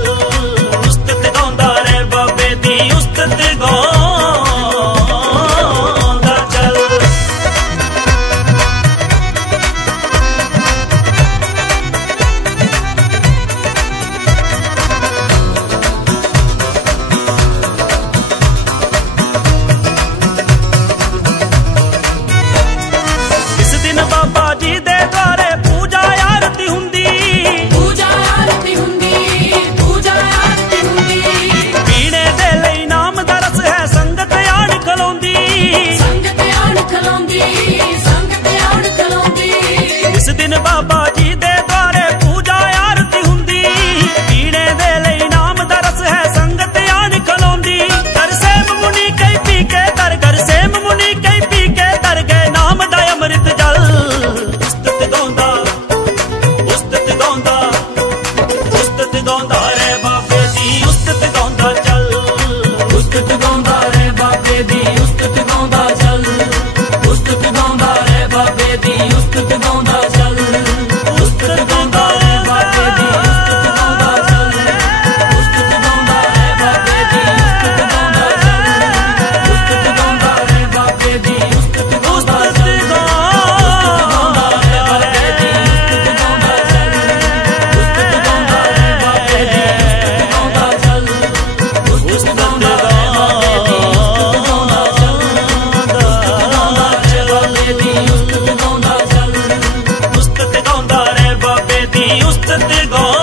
उस्तत गाउंदा रे बाबे दी उस्तत गाउंदा चल इस दिन बाबा जी दे द्वारे पूजा आरती हुंदी पीने दे लई नाम दा रस है संगत आण खलोंदी इस दिन बाबा जी दे द्वारे पूजा आरती हुंदी पीने दे लई नाम दा रस है संगत आण खलोंदी कर सेम मुनि कई पी के तर कर सेम मुनि कई पी के तर गए नाम दा अमृत जल उस्तत गाउंदा रे बाबे दी उस्तत गाउंदा चल उस्तत गाउंदा रे बाबे दी उस्तत गाउंदा चल उस्तत गाउंदा रे बाबे दी उस्तत गाउंदा चल उस्तत गाउंदा रे बाबे दी उस्तत गाउंदा चल उस्तत गाउंदा रे बाबे दी उस्तत गाउंदा चल उस्तत गाउंदा रे बाबे दी उस्तत गाउंदा चल उस्तत गाउंदा रे बाबे दी उस्तत गाउंदा